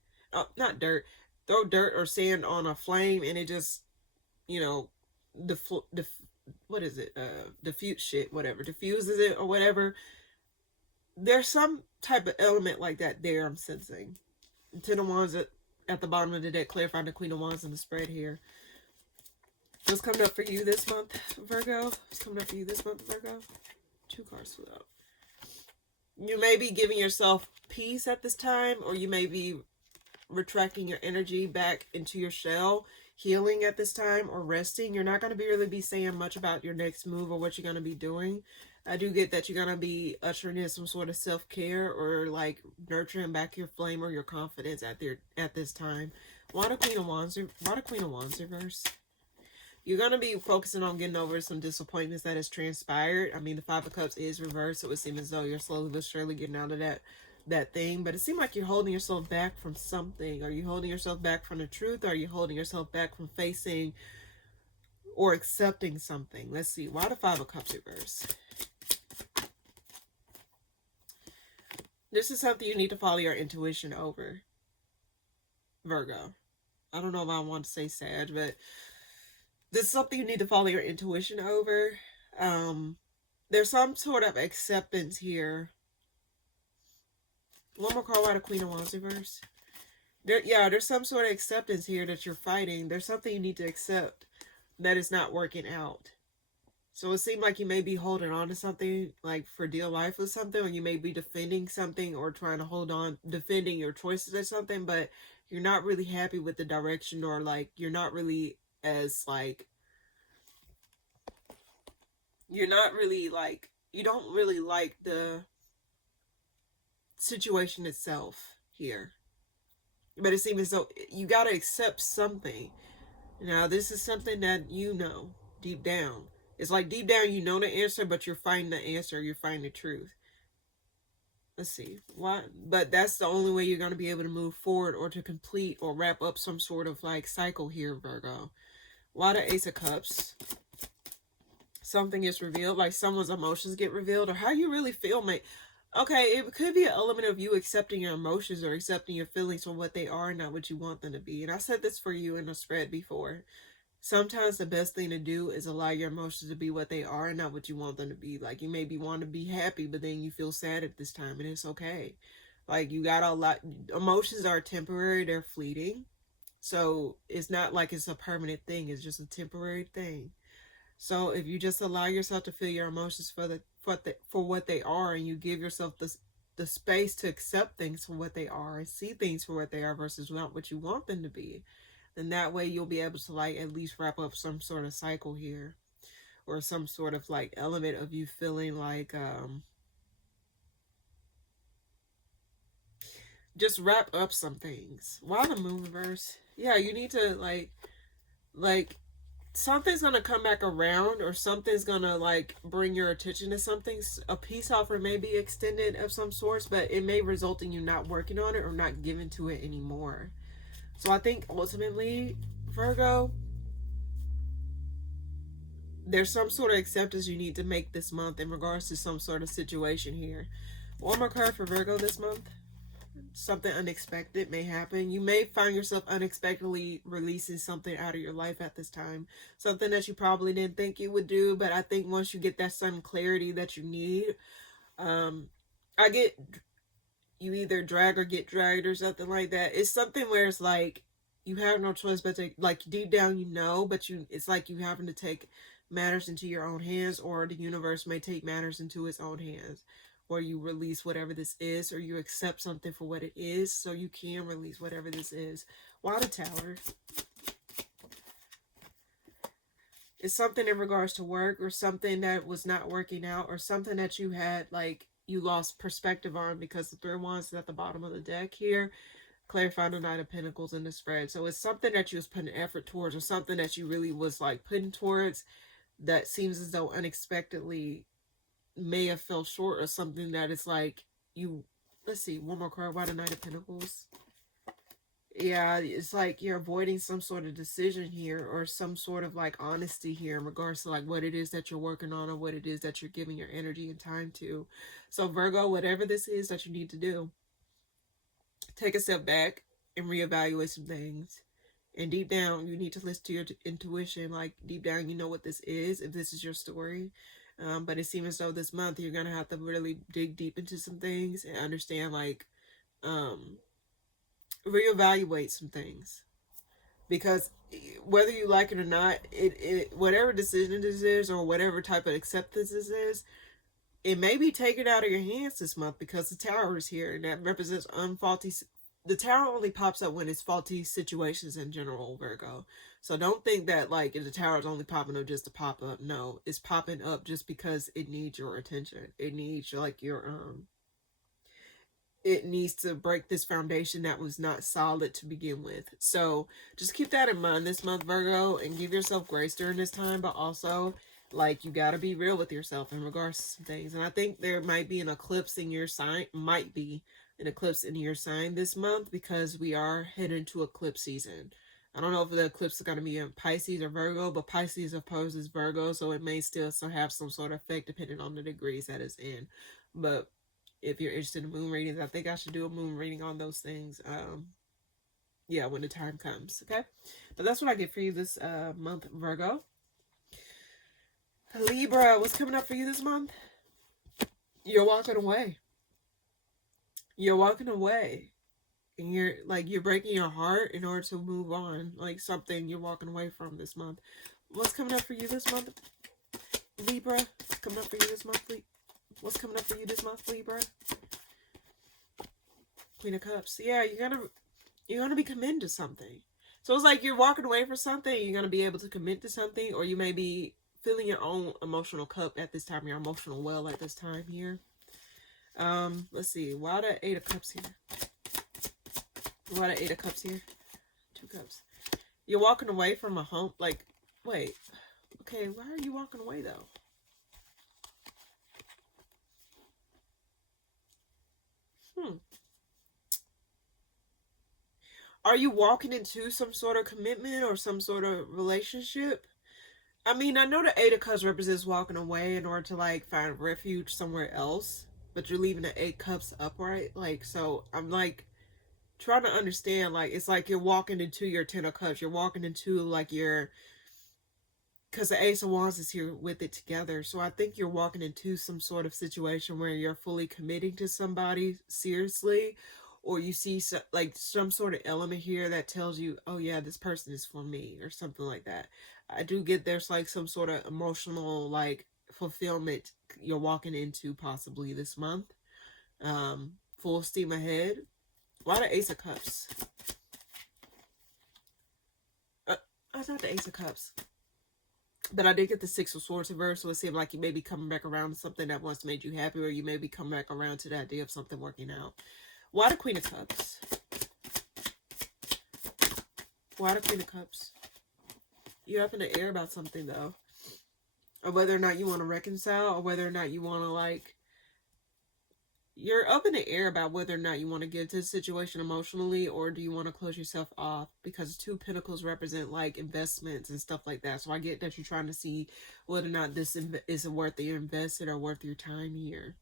not dirt, throw dirt or sand on a flame, and it just, you know, what is it? Diffuses it or whatever. There's some type of element like that there I'm sensing. 10 of Wands at the bottom of the deck, clarifying the Queen of Wands in the spread here. What's coming up for you this month, Virgo? What's coming up for you this month, Virgo? 2 cards flew out. You may be giving yourself peace at this time, or you may be retracting your energy back into your shell, healing at this time, or resting. You're not going to really be saying much about your next move or what you're going to be doing. I do get that you're going to be ushering in some sort of self-care, or like nurturing back your flame or your confidence at this time. Why the Queen of Wands reverse? You're going to be focusing on getting over some disappointments that has transpired. I mean, the 5 of Cups is reversed, so it seems as though you're slowly but surely getting out of that thing. But it seems like you're holding yourself back from something. Are you holding yourself back from the truth? Or are you holding yourself back from facing or accepting something? Let's see. Why the 5 of Cups reverse? This is something you need to follow your intuition over, Virgo. I don't know if I want to say Sag, but this is something you need to follow your intuition over. There's some sort of acceptance here. One more card, why the Queen of Wands reverse? There's some sort of acceptance here that you're fighting. There's something you need to accept that is not working out. So it seems like you may be holding on to something, like for dear life or something, or you may be defending something, or trying to hold on, defending your choices or something, but you're not really happy with the direction, or like you're not really as like, you're not really like, you don't really like the situation itself here. But it seems as though you got to accept something. Now, this is something that you know. deep down. It's like deep down you know the answer, but you're finding the answer. You're finding the truth. Let's see. Why? But that's the only way you're going to be able to move forward or to complete or wrap up some sort of like cycle here, Virgo. Why the Ace of Cups? Something is revealed, like someone's emotions get revealed, or how you really feel, mate. Okay, it could be an element of you accepting your emotions or accepting your feelings for what they are, not what you want them to be. And I said this for you in a spread before. Sometimes the best thing to do is allow your emotions to be what they are and not what you want them to be. Like, you maybe want to be happy, but then you feel sad at this time, and it's okay. Like, you gotta allow, emotions are temporary, they're fleeting. So it's not like it's a permanent thing, it's just a temporary thing. So if you just allow yourself to feel your emotions for what they are, and you give yourself the space to accept things for what they are and see things for what they are versus not what you want them to be, then that way you'll be able to like at least wrap up some sort of cycle here, or some sort of like element of you feeling like just wrap up some things. Why the moon reverse? Yeah, you need to like something's gonna come back around, or something's gonna like bring your attention to something. A peace offer may be extended of some sorts, but it may result in you not working on it or not giving to it anymore. So I think ultimately, Virgo, there's some sort of acceptance you need to make this month in regards to some sort of situation here. One more card for Virgo this month. Something unexpected may happen. You may find yourself unexpectedly releasing something out of your life at this time. Something that you probably didn't think you would do, but I think once you get that sudden clarity that you need, I get you either drag or get dragged or something like that. It's something where it's like you have no choice but to, like, deep down you know, but it's like you having to take matters into your own hands, or the universe may take matters into its own hands, or you release whatever this is, or you accept something for what it is so you can release whatever this is. Why the Tower? It's something in regards to work, or something that was not working out, or something that you had like you lost perspective on, because the Three of Wands is at the bottom of the deck here, clarifying the Knight of Pentacles in the spread. So it's something that you was putting effort towards, or something that you really was like putting towards, that seems as though unexpectedly may have fell short, or something that is like you. Let's see, one more card. Why the Knight of Pentacles? Yeah, it's like you're avoiding some sort of decision here, or some sort of like honesty here in regards to like what it is that you're working on, or what it is that you're giving your energy and time to. So Virgo, whatever this is that you need to do, take a step back and reevaluate some things. And deep down, you need to listen to your intuition. Like, deep down, you know what this is, if this is your story. But it seems as though this month you're going to have to really dig deep into some things and understand, like, reevaluate some things. Because whether you like it or not, whatever decision this is, or whatever type of acceptance this is, it may be taken out of your hands this month, because the Tower is here, and that represents unfaulty. The Tower only pops up when it's faulty situations in general, Virgo. So don't think that like the Tower is only popping up just to pop up. No, it's popping up just because it needs your attention. It needs like your it needs to break this foundation that was not solid to begin with. So just keep that in mind this month, Virgo, and give yourself grace during this time, but also like you got to be real with yourself in regards to some things. And I think there might be an eclipse in your sign, might be an eclipse in your sign this month, because we are heading to eclipse season. I don't know if the eclipse is going to be in Pisces or Virgo, but Pisces opposes Virgo, so it may still have some sort of effect depending on the degrees that it's in. But if you're interested in moon readings, I think I should do a moon reading on those things. Yeah, when the time comes. Okay, but that's what I get for you this month, Virgo. Libra, what's coming up for you this month? You're walking away. You're walking away, and you're breaking your heart in order to move on. Like something you're walking away from this month. What's coming up for you this month, Libra? What's coming up for you this month, What's coming up for you this month, Libra? Queen of Cups. Yeah, you're gonna be committed to something. So it's like you're walking away from something. You're gonna be able to commit to something, or you may be filling your own emotional cup at this time. Your emotional well at this time here. Let's see. Why the Eight of Cups here? Why the Eight of Cups here? Two Cups. You're walking away from a home. Like, wait. Okay, why are you walking away though? Are you walking into some sort of commitment or some sort of relationship? I mean, I know the Eight of Cups represents walking away in order to like find refuge somewhere else, but you're leaving the Eight Cups upright. Like, so I'm like trying to understand, like, it's like you're walking into your Ten of Cups. You're walking into like your, because the Ace of Wands is here with it together. So I think you're walking into some sort of situation where you're fully committing to somebody seriously, or you see like some sort of element here that tells you, oh yeah, this person is for me, or something like that. I do get there's like some sort of emotional like fulfillment you're walking into possibly this month. Full steam ahead. Why the Ace of Cups? I thought the Ace of Cups. But I did get the Six of Swords reverse, so it seemed like you may be coming back around to something that once made you happy, or you may be coming back around to the idea of something working out. Why the Queen of Cups? Why the Queen of Cups? You're up in the air about something, though. Or whether or not you want to reconcile, or whether or not you want to, like... You're up in the air about whether or not you want to get into the situation emotionally, or do you want to close yourself off? Because Two Pentacles represent like investments and stuff like that. So I get that you're trying to see whether or not this is worth your invested or worth your time here,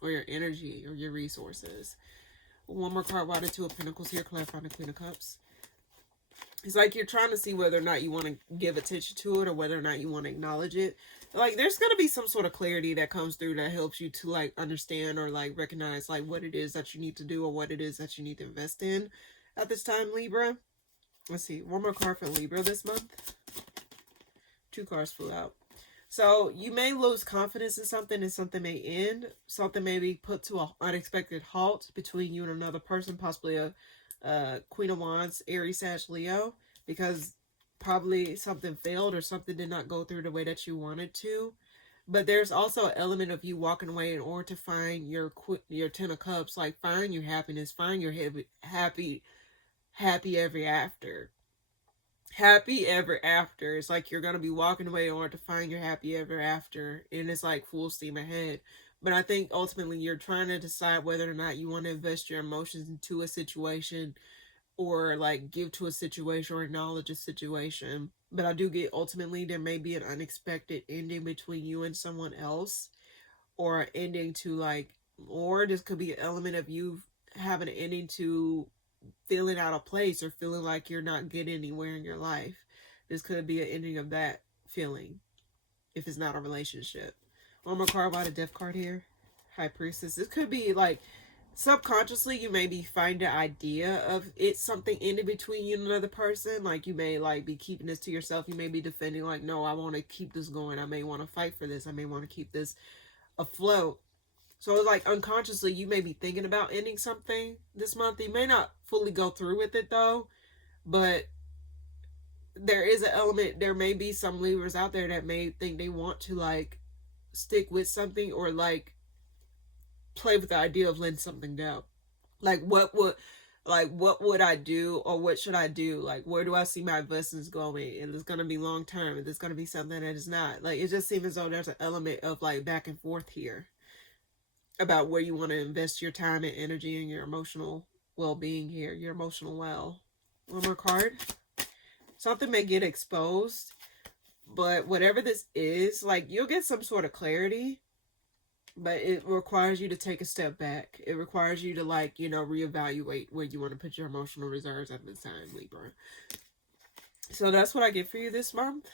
or your energy, or your resources. One more card. Why the Two of Pentacles here? Clarifying the Queen of Cups. It's like you're trying to see whether or not you want to give attention to it, or whether or not you want to acknowledge it. Like, there's going to be some sort of clarity that comes through that helps you to, like, understand or, like, recognize, like, what it is that you need to do or what it is that you need to invest in at this time, Libra. Let's see. One more card for Libra this month. 2 cards flew out. So, you may lose confidence in something and something may end. Something may be put to an unexpected halt between you and another person, possibly a Queen of Wands, Aries, Sag, Leo, because probably something failed or something did not go through the way that you wanted to. But there's also an element of you walking away in order to find your Ten of Cups, like find your happiness, find your happy ever after. Happy ever after. It's like you're going to be walking away in order to find your happy ever after, and it's like full steam ahead. But I think ultimately you're trying to decide whether or not you want to invest your emotions into a situation, or like give to a situation or acknowledge a situation. But I do get ultimately there may be an unexpected ending between you and someone else, or an ending to like, or this could be an element of you having an ending to feeling out of place or feeling like you're not getting anywhere in your life. This could be an ending of that feeling if it's not a relationship. One more card. Why the Death card here? High Priestess. This could be like subconsciously you maybe find the idea of it's something in between you and another person. Like you may like be keeping this to yourself. You may be defending like, no, I want to keep this going. I may want to fight for this. I may want to keep this afloat. So like unconsciously you may be thinking about ending something this month. You may not fully go through with it though, but there is an element, there may be some Libras out there that may think they want to like stick with something, or like play with the idea of letting something go. Like what would I do, or what should I do? Like where do I see my investments going? And it's gonna be long term, and it's gonna be something that is not. Like it just seems as though there's an element of like back and forth here about where you want to invest your time and energy and your emotional well-being here, your emotional well. One more card. Something may get exposed, but whatever this is, like you'll get some sort of clarity, but it requires you to take a step back. It requires you to like, you know, reevaluate where you want to put your emotional reserves at this time, Libra. So that's what I get for you this month.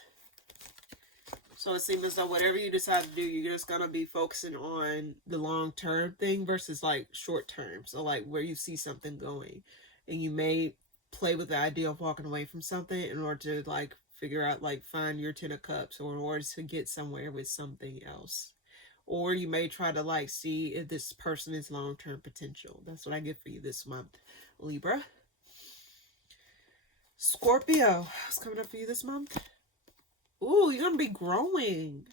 So it seems as though whatever you decide to do, you're just going to be focusing on the long-term thing versus like short-term. So like where you see something going. And you may play with the idea of walking away from something in order to like figure out like find your Ten of Cups, or in order to get somewhere with something else. Or you may try to like see if this person is long-term potential. That's what I get for you this month, Libra. Scorpio, what's coming up for you this month? Ooh, you're going to be growing.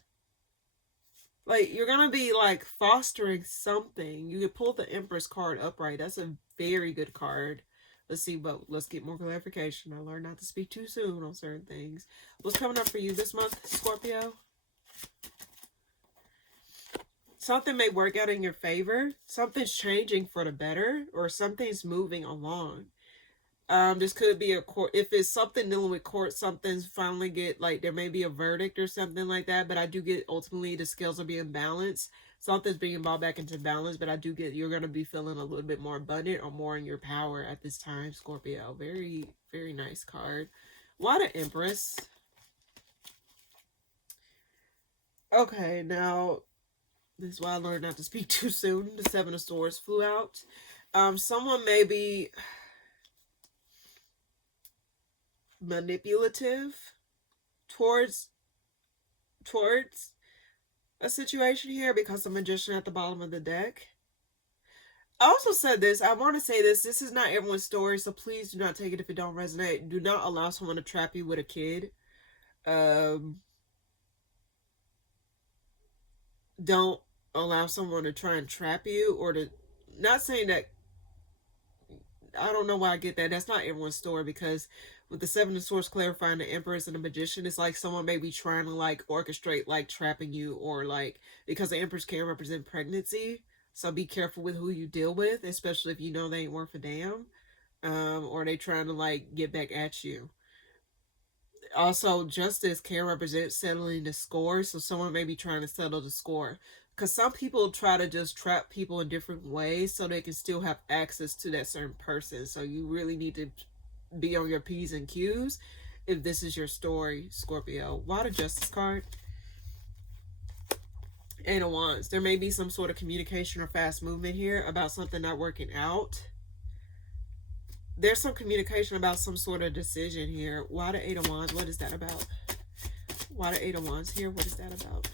Like, you're going to be, like, fostering something. You could pull the Empress card upright. That's a very good card. Let's see, but let's get more clarification. I learned not to speak too soon on certain things. What's coming up for you this month, Scorpio? Something may work out in your favor. Something's changing for the better, or something's moving along. This could be a court. If it's something dealing with court, something's finally get, like, there may be a verdict or something like that. But I do get, ultimately, the scales are being balanced. Something's being brought back into balance. But I do get, you're going to be feeling a little bit more abundant or more in your power at this time, Scorpio. Very, very nice card. Why the Empress? Okay, now, this is why I learned not to speak too soon. The Seven of Swords flew out. Someone may be manipulative towards a situation here, because the Magician at the bottom of the deck. I also said this, I want to say this is not everyone's story, so please do not take it if it don't resonate. Do not allow someone to trap you with a kid. Don't allow someone to try and trap you, or to, not saying that, I don't know why I get that. That's not everyone's story, because with the Seven of Swords clarifying the Empress and the Magician, it's like someone may be trying to, like, orchestrate, like, trapping you, or, like, because the Empress can represent pregnancy. So be careful with who you deal with, especially if you know they ain't worth a damn. Or they trying to, like, get back at you. Also, Justice can represent settling the score. So someone may be trying to settle the score. Because some people try to just trap people in different ways so they can still have access to that certain person. So you really need to be on your P's and Q's if this is your story, Scorpio. Why the Justice card? Eight of Wands. There may be some sort of communication or fast movement here about something not working out. There's some communication about some sort of decision here. Why the Eight of Wands? What is that about? Why the Eight of Wands here? What is that about?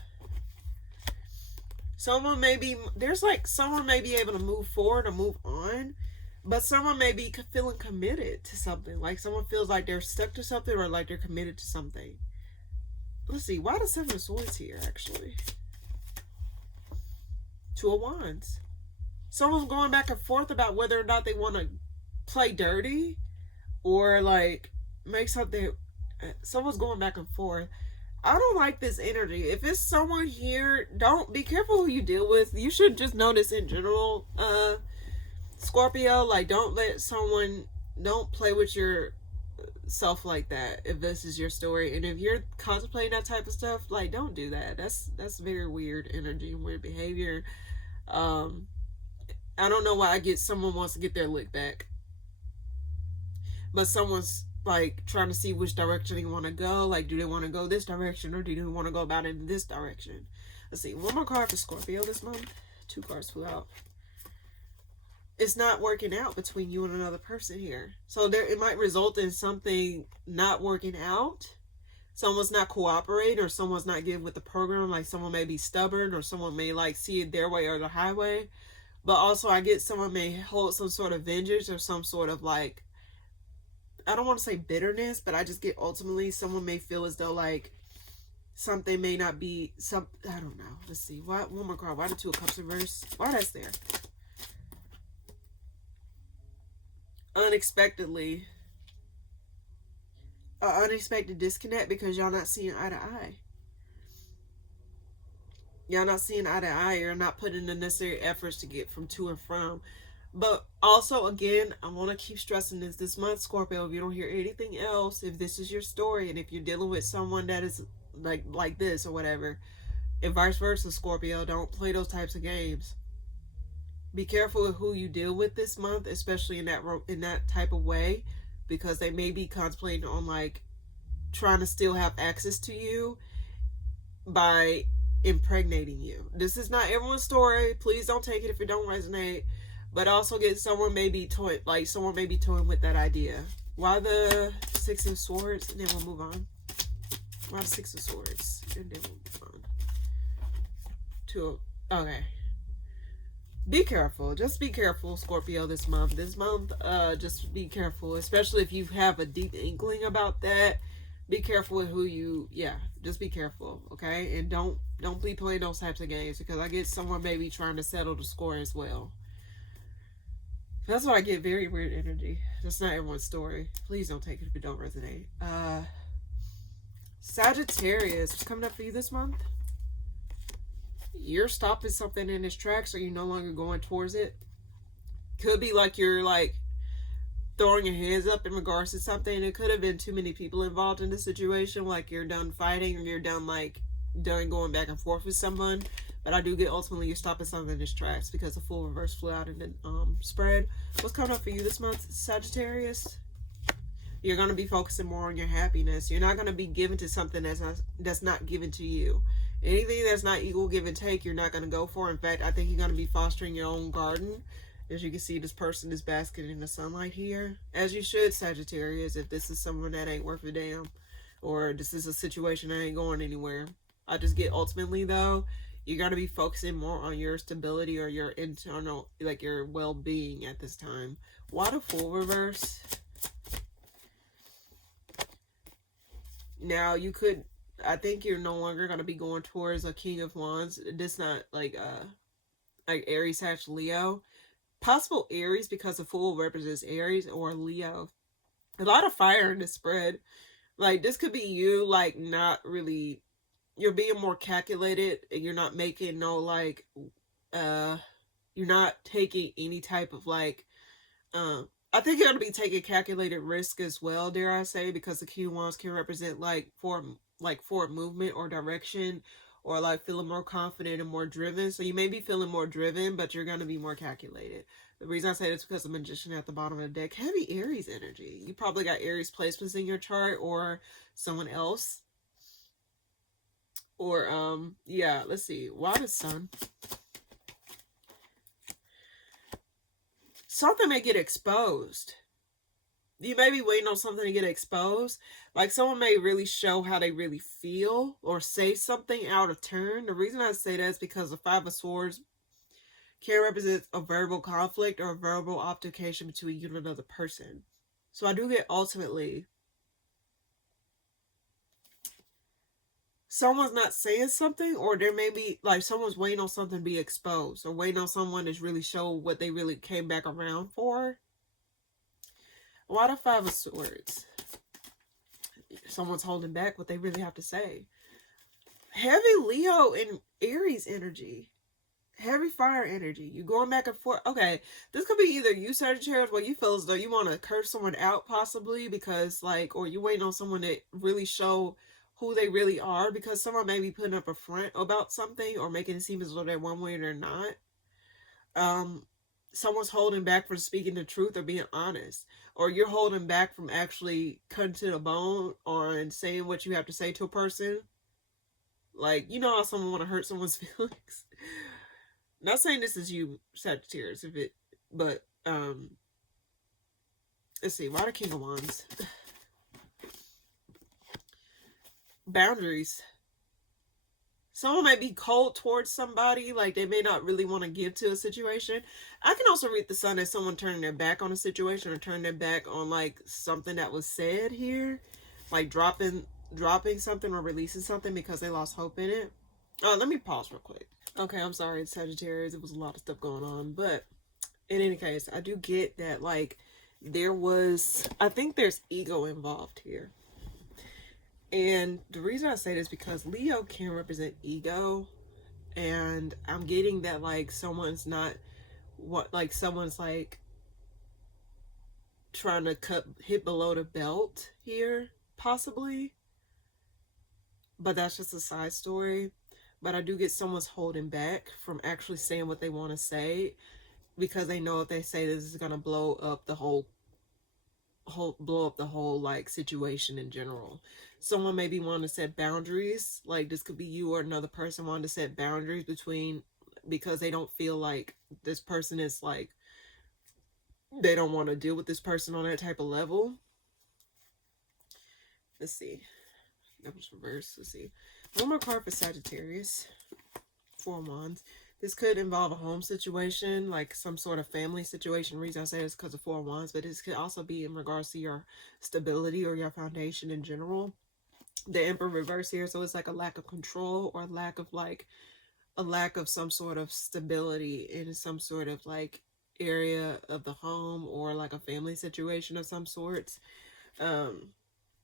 Someone may be, there's like, someone may be able to move forward or move on, but someone may be feeling committed to something. Like someone feels like they're stuck to something, or like they're committed to something. Let's see, why the Seven of Swords here, actually? Two of Wands. Someone's going back and forth about whether or not they want to play dirty, or like make something. Someone's going back and forth. I don't like this energy. If it's someone here, don't, be careful who you deal with. You should just know this in general, Scorpio. Like, don't let someone, don't play with your self like that if this is your story. And if you're contemplating that type of stuff, like, don't do that. That's very weird energy and weird behavior. I don't know why I get someone wants to get their lick back, but someone's like trying to see which direction they want to go. Like, do they want to go this direction, or do they want to go about it in this direction? Let's see, one more card for Scorpio this month. Two cards flew out. It's not working out between you and another person here. So there, it might result in something not working out. Someone's not cooperating, or someone's not getting with the program. Like, someone may be stubborn, or someone may like see it their way or the highway. But also I get someone may hold some sort of vengeance, or some sort of, like, I don't want to say bitterness, but I just get ultimately someone may feel as though like something may not be some, I don't know. Let's see. Why, one more card. Why the Two of Cups reverse? Why that's there? Unexpectedly. Unexpected disconnect because y'all not seeing eye to eye. Y'all not seeing eye to eye. You're not putting the necessary efforts to get from to and from. But also, again, I want to keep stressing this month, Scorpio, if you don't hear anything else, if this is your story, and if you're dealing with someone that is like this or whatever, and vice versa, Scorpio, don't play those types of games. Be careful with who you deal with this month, especially in that type of way, because they may be contemplating on like trying to still have access to you by impregnating you. This is not everyone's story. Please don't take it if it don't resonate. But also get someone may be toying, like someone may be toying with that idea. Why the Six of Swords? And then we'll move on. Why the Six of Swords? And then we'll move on. Okay. Be careful. Just be careful, Scorpio, this month. Just be careful. Especially if you have a deep inkling about that. Be careful with who you, just be careful, okay? And don't be playing those types of games, because I get someone maybe trying to settle the score as well. That's why I get very weird energy. That's not everyone's story. Please don't take it if it don't resonate. Sagittarius, what's coming up for you this month? You're stopping something in its tracks, or you're no longer going towards it. Could be like you're like throwing your hands up in regards to something. It could have been too many people involved in the situation. Like you're done fighting, or you're done going back and forth with someone. But I do get ultimately you're stopping something in its tracks because the full reverse flew out in the spread. What's coming up for you this month, Sagittarius? You're going to be focusing more on your happiness. You're not going to be given to something that's not given to you. Anything that's not equal give and take, you're not going to go for. In fact, I think you're going to be fostering your own garden. As you can see, this person is basking in the sunlight here. As you should, Sagittarius, if this is someone that ain't worth a damn. Or this is a situation that ain't going anywhere. I just get ultimately, though, you're going to be focusing more on your stability or your internal, like your well-being at this time. Why the full reverse? Now, you could, I think you're no longer going to be going towards a King of Wands. This not like Aries, Sag, Leo. Possible Aries because the Fool represents Aries, or Leo. A lot of fire in this spread. Like, this could be you, like, not really, you're being more calculated, and you're not making no, like, you're not taking any type of, like, I think you're going to be taking calculated risk as well, dare I say, because the King of Wands can represent, like, forward movement or direction, or like feeling more confident and more driven. So you may be feeling more driven, but you're going to be more calculated. The reason I say this is because the Magician at the bottom of the deck, heavy Aries energy. You probably got Aries placements in your chart, or someone else. Or, yeah, let's see. Why the Sun? Something may get exposed. You may be waiting on something to get exposed. Like someone may really show how they really feel or say something out of turn. The reason I say that is because the Five of Swords can represent a verbal conflict or a verbal altercation between you and another person. So I do get ultimately someone's not saying something, or there may be like someone's waiting on something to be exposed, or waiting on someone to really show what they really came back around for. Why the Five of Swords? Someone's holding back what they really have to say. Heavy Leo and Aries energy. Heavy fire energy. You're going back and forth. Okay, this could be either you, Sagittarius, where you feel as though you want to curse someone out possibly because like, or you're waiting on someone to really show who they really are because someone may be putting up a front about something or making it seem as though they're one way or they're not. Someone's holding back from speaking the truth or being honest, or you're holding back from actually cutting to the bone on saying what you have to say to a person. Like, you know how someone want to hurt someone's feelings. Not saying this is you, Sagittarius, but let's see. Why the King of Wands? Boundaries. Someone might be cold towards somebody, like they may not really want to give to a situation. I can also read the Sun as someone turning their back on a situation or turning their back on like something that was said here, like dropping something or releasing something because they lost hope in it. Let me pause real quick. Okay, I'm sorry, Sagittarius. It was a lot of stuff going on, but in any case, I do get that like I think there's ego involved here. And the reason I say this is because Leo can represent ego, and I'm getting that like someone's like trying to hit below the belt here, possibly. But that's just a side story. But I do get someone's holding back from actually saying what they want to say because they know if they say this is gonna blow up the whole like situation in general. Someone maybe want to set boundaries, like this could be you or another person wanting to set boundaries because they don't feel like this person is like, they don't want to deal with this person on that type of level. Let's see, that was reversed. Let's see, one more card for Sagittarius. Four of Wands. This could involve a home situation, like some sort of family situation. The reason I say this is because of Four of Wands, but this could also be in regards to your stability or your foundation in general. The Emperor reverse here, so it's like a lack of control or a lack of some sort of stability and some sort of like area of the home or like a family situation of some sorts.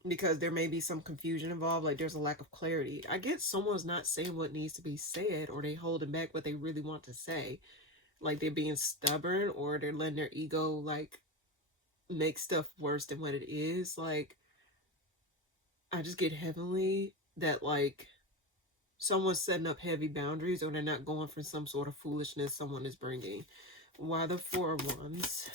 Because there may be some confusion involved, like there's a lack of clarity. I get someone's not saying what needs to be said, or they holding back what they really want to say. Like they're being stubborn, or they're letting their ego like make stuff worse than what it is. Like I just get heavily that like someone's setting up heavy boundaries, or they're not going for some sort of foolishness someone is bringing. Why the Four of Wands?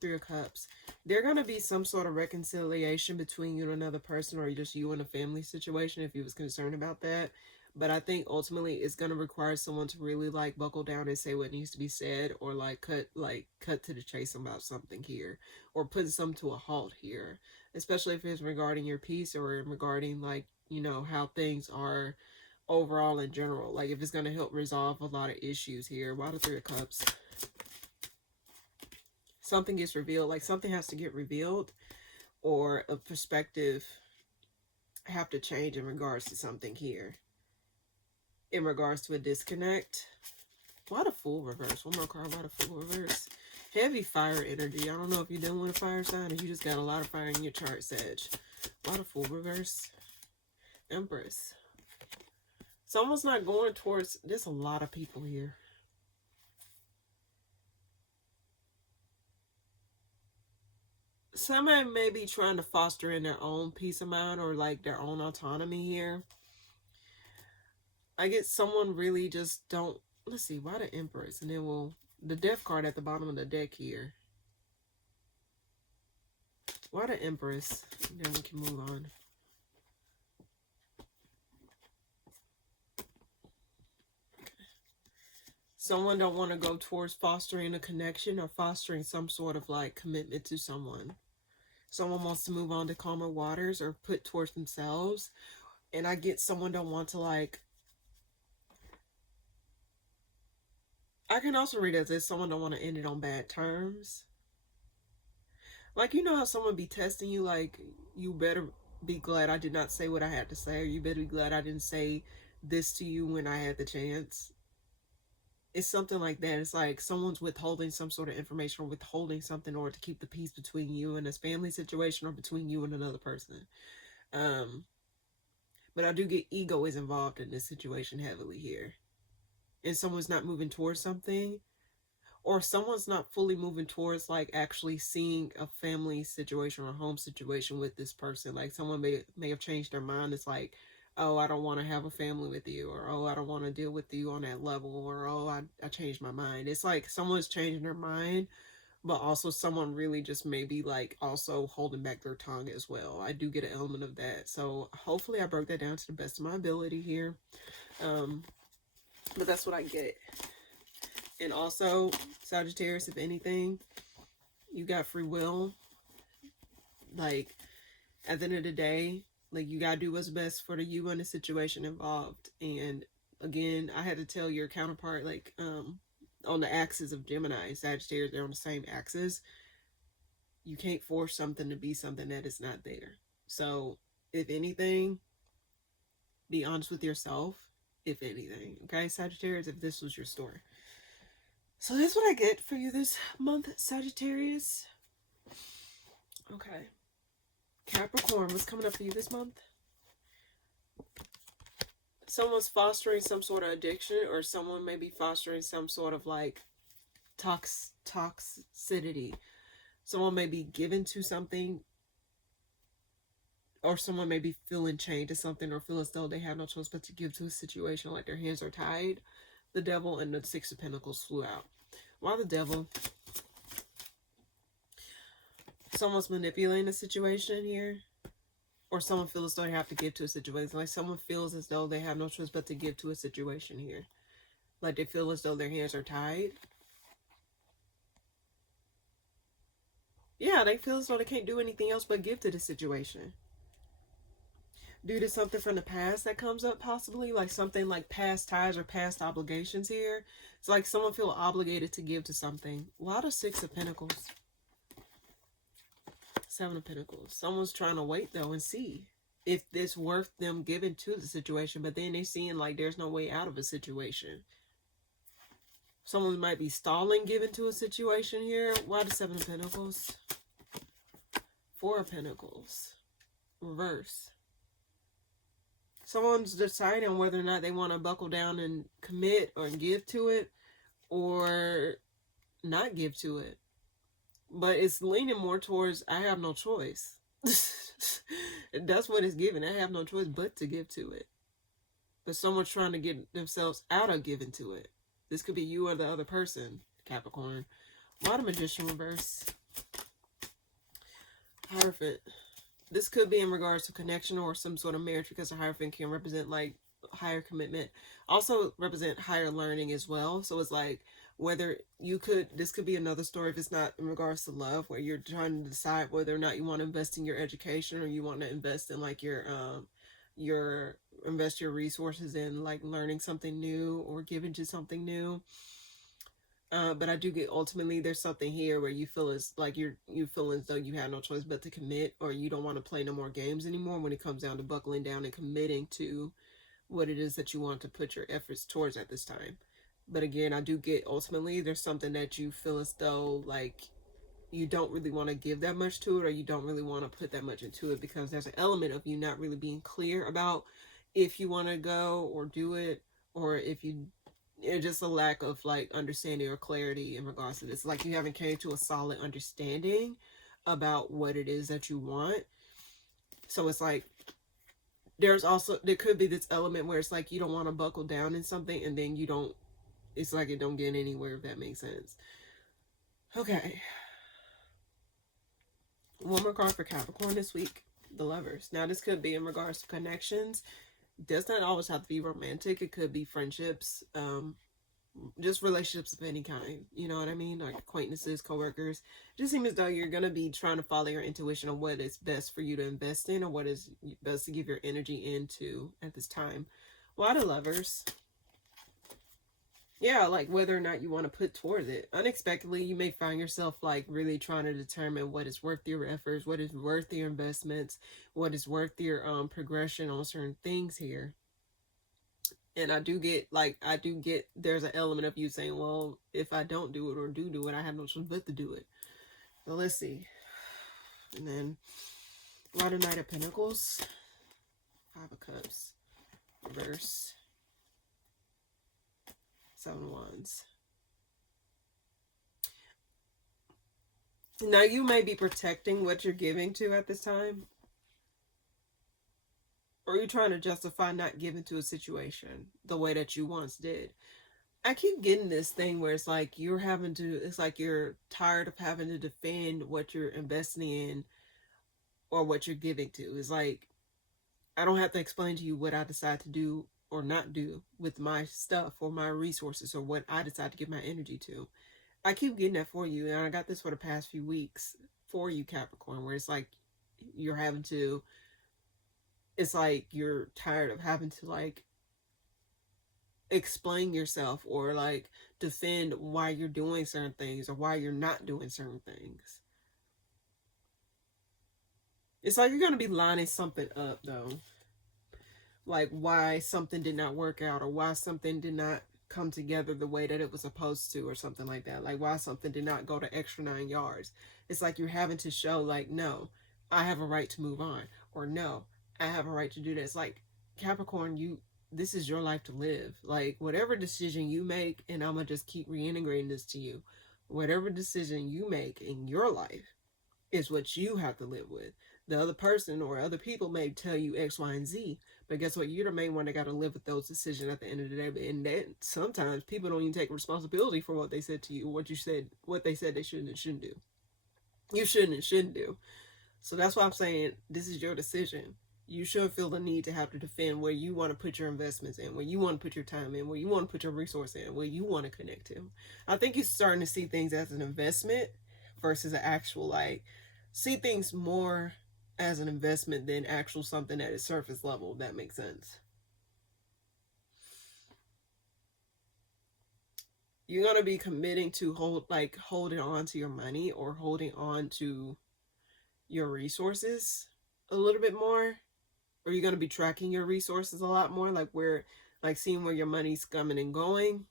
Three of Cups. There going to be some sort of reconciliation between you and another person, or just you and a family situation if you was concerned about that. But I think ultimately it's going to require someone to really like buckle down and say what needs to be said, or like cut to the chase about something here, or put something to a halt here, especially if it's regarding your peace or regarding like, you know, how things are overall in general. Like if it's going to help resolve a lot of issues here. Why the Three of Cups? Something gets revealed, like something has to get revealed, or a perspective have to change in regards to something here. In regards to a disconnect. Why the Fool reverse? One more card. Why the Fool reverse? Heavy fire energy. I don't know if you're dealing with a fire sign, or you just got a lot of fire in your chart, Sag. Why the Fool reverse? Empress. Someone's not going towards, there's a lot of people here. Somebody may be trying to foster in their own peace of mind, or like their own autonomy here. I get someone really just don't, let's see, why the Empress? And then the Death card at the bottom of the deck here. Why the Empress? And then we can move on. Someone don't want to go towards fostering a connection or fostering some sort of like commitment to someone. Someone wants to move on to calmer waters or put towards themselves. And I get someone don't want to like, I can also read it as if someone don't want to end it on bad terms. Like, you know how someone be testing you, like, you better be glad I did not say what I had to say, or you better be glad I didn't say this to you when I had the chance. It's something like that. It's like someone's withholding some sort of information, or withholding something in order to keep the peace between you and this family situation, or between you and another person. But I do get ego is involved in this situation heavily here. And someone's not moving towards something, or someone's not fully moving towards like actually seeing a family situation or a home situation with this person. Like someone may have changed their mind. It's like, oh, I don't want to have a family with you, or oh, I don't want to deal with you on that level, or oh, I changed my mind. It's like someone's changing their mind, but also someone really just maybe like also holding back their tongue as well. I do get an element of that. So hopefully I broke that down to the best of my ability here. But that's what I get. And also, Sagittarius, if anything, you got free will. Like, at the end of the day, like, you gotta do what's best for the you and the situation involved. And again, I had to tell your counterpart, like, on the axis of Gemini, Sagittarius, they're on the same axis. You can't force something to be something that is not there. So, if anything, be honest with yourself, if anything. Okay, Sagittarius, if this was your story. So that's what I get for you this month, Sagittarius. Okay. Capricorn, what's coming up for you this month? Someone's fostering some sort of addiction, or someone may be fostering some sort of like toxicity. Someone may be given to something, or someone may be feeling chained to something, or feel as though they have no choice but to give to a situation, like their hands are tied. The Devil and the Six of Pentacles flew out. Why the Devil? Someone's manipulating a situation here. Or someone feels as though they have to give to a situation. Like someone feels as though they have no choice but to give to a situation here. Like they feel as though their hands are tied. Yeah, they feel as though they can't do anything else but give to the situation. Due to something from the past that comes up, possibly like something like past ties or past obligations here. It's like someone feel obligated to give to something. Why the Six of Pentacles? Seven of Pentacles. Someone's trying to wait though and see if it's worth them giving to the situation, but then they're seeing like there's no way out of a situation. Someone might be stalling given to a situation here. Why the Seven of Pentacles? Four of Pentacles. Reverse. Someone's deciding whether or not they want to buckle down and commit or give to it, or not give to it. But it's leaning more towards, I have no choice. That's what it's giving. I have no choice but to give to it. But someone's trying to get themselves out of giving to it. This could be you or the other person, Capricorn. Why the Magician reverse? Hierophant. This could be in regards to connection or some sort of marriage, because the Hierophant can represent like higher commitment. Also represent higher learning as well. So it's like whether you could, this could be another story if it's not in regards to love, where you're trying to decide whether or not you want to invest in your education, or you want to invest in like invest your resources in like learning something new or giving to something new. But I do get, ultimately there's something here where you feel as like you feel as though you have no choice but to commit, or you don't want to play no more games anymore when it comes down to buckling down and committing to what it is that you want to put your efforts towards at this time. But again, I do get, ultimately there's something that you feel as though like you don't really want to give that much to it, or you don't really want to put that much into it, because there's an element of you not really being clear about if you want to go or do it, or if you, it's just a lack of like understanding or clarity in regards to this. Like you haven't came to a solid understanding about what it is that you want. So it's like there could be this element where it's like you don't want to buckle down in something, and then you don't, it's like it don't get anywhere, if that makes sense. Okay. One more card for Capricorn this week. The Lovers. Now this could be in regards to connections. It does not always have to be romantic. It could be friendships, just relationships of any kind. You know what I mean? Like acquaintances, coworkers. It just seems as though you're going to be trying to follow your intuition on what is best for you to invest in, or what is best to give your energy into at this time. Why the Lovers? Yeah, like whether or not you want to put towards it. Unexpectedly, you may find yourself like really trying to determine what is worth your efforts, what is worth your investments, what is worth your progression on certain things here. And I do get there's an element of you saying, well, if I don't do it or do it, I have no choice but to do it. So let's see. And then why the Knight of Pentacles? Five of Cups. Reverse. Seven of Wands. Now you may be protecting what you're giving to at this time, or you're trying to justify not giving to a situation the way that you once did. I keep getting this thing where it's like it's like you're tired of having to defend what you're investing in or what you're giving to. It's like, I don't have to explain to you what I decide to do or not do with my stuff or my resources, or what I decide to give my energy to. I keep getting that for you, and I got this for the past few weeks for you, Capricorn, where it's like you're having to, it's like you're tired of having to like explain yourself or like defend why you're doing certain things or why you're not doing certain things. It's like you're going to be lining something up though. Like why something did not work out, or why something did not come together the way that it was supposed to, or something like that. Like why something did not go the extra 9 yards. It's like you're having to show like, no, I have a right to move on, or no, I have a right to do this. Like Capricorn, this is your life to live. Like whatever decision you make, and I'm gonna just keep reintegrating this to you, whatever decision you make in your life is what you have to live with. The other person or other people may tell you X, Y, and Z, but guess what? You're the main one that got to live with those decisions at the end of the day. And then sometimes people don't even take responsibility for what they said to you, what they said they shouldn't and shouldn't do. You shouldn't and shouldn't do. So that's why I'm saying this is your decision. You should feel the need to have to defend where you want to put your investments in, where you want to put your time in, where you want to put your resource in, where you want to connect to. I think you're starting to see things as an investment versus an actual, like, see things more as an investment than actual something that is surface level, if that makes sense. You're going to be committing to holding on to your money or holding on to your resources a little bit more. Or you're going to be tracking your resources a lot more, like seeing where your money's coming and going.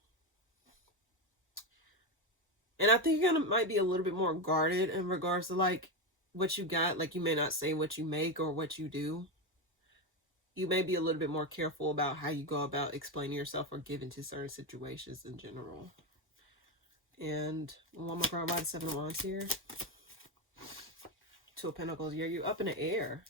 And I think you're gonna might be a little bit more guarded in regards to like what you got. Like you may not say what you make or what you do. You may be a little bit more careful about how you go about explaining yourself or giving to certain situations in general. And one more card by the Seven of Wands here. Two of Pentacles. Yeah, you're up in the air.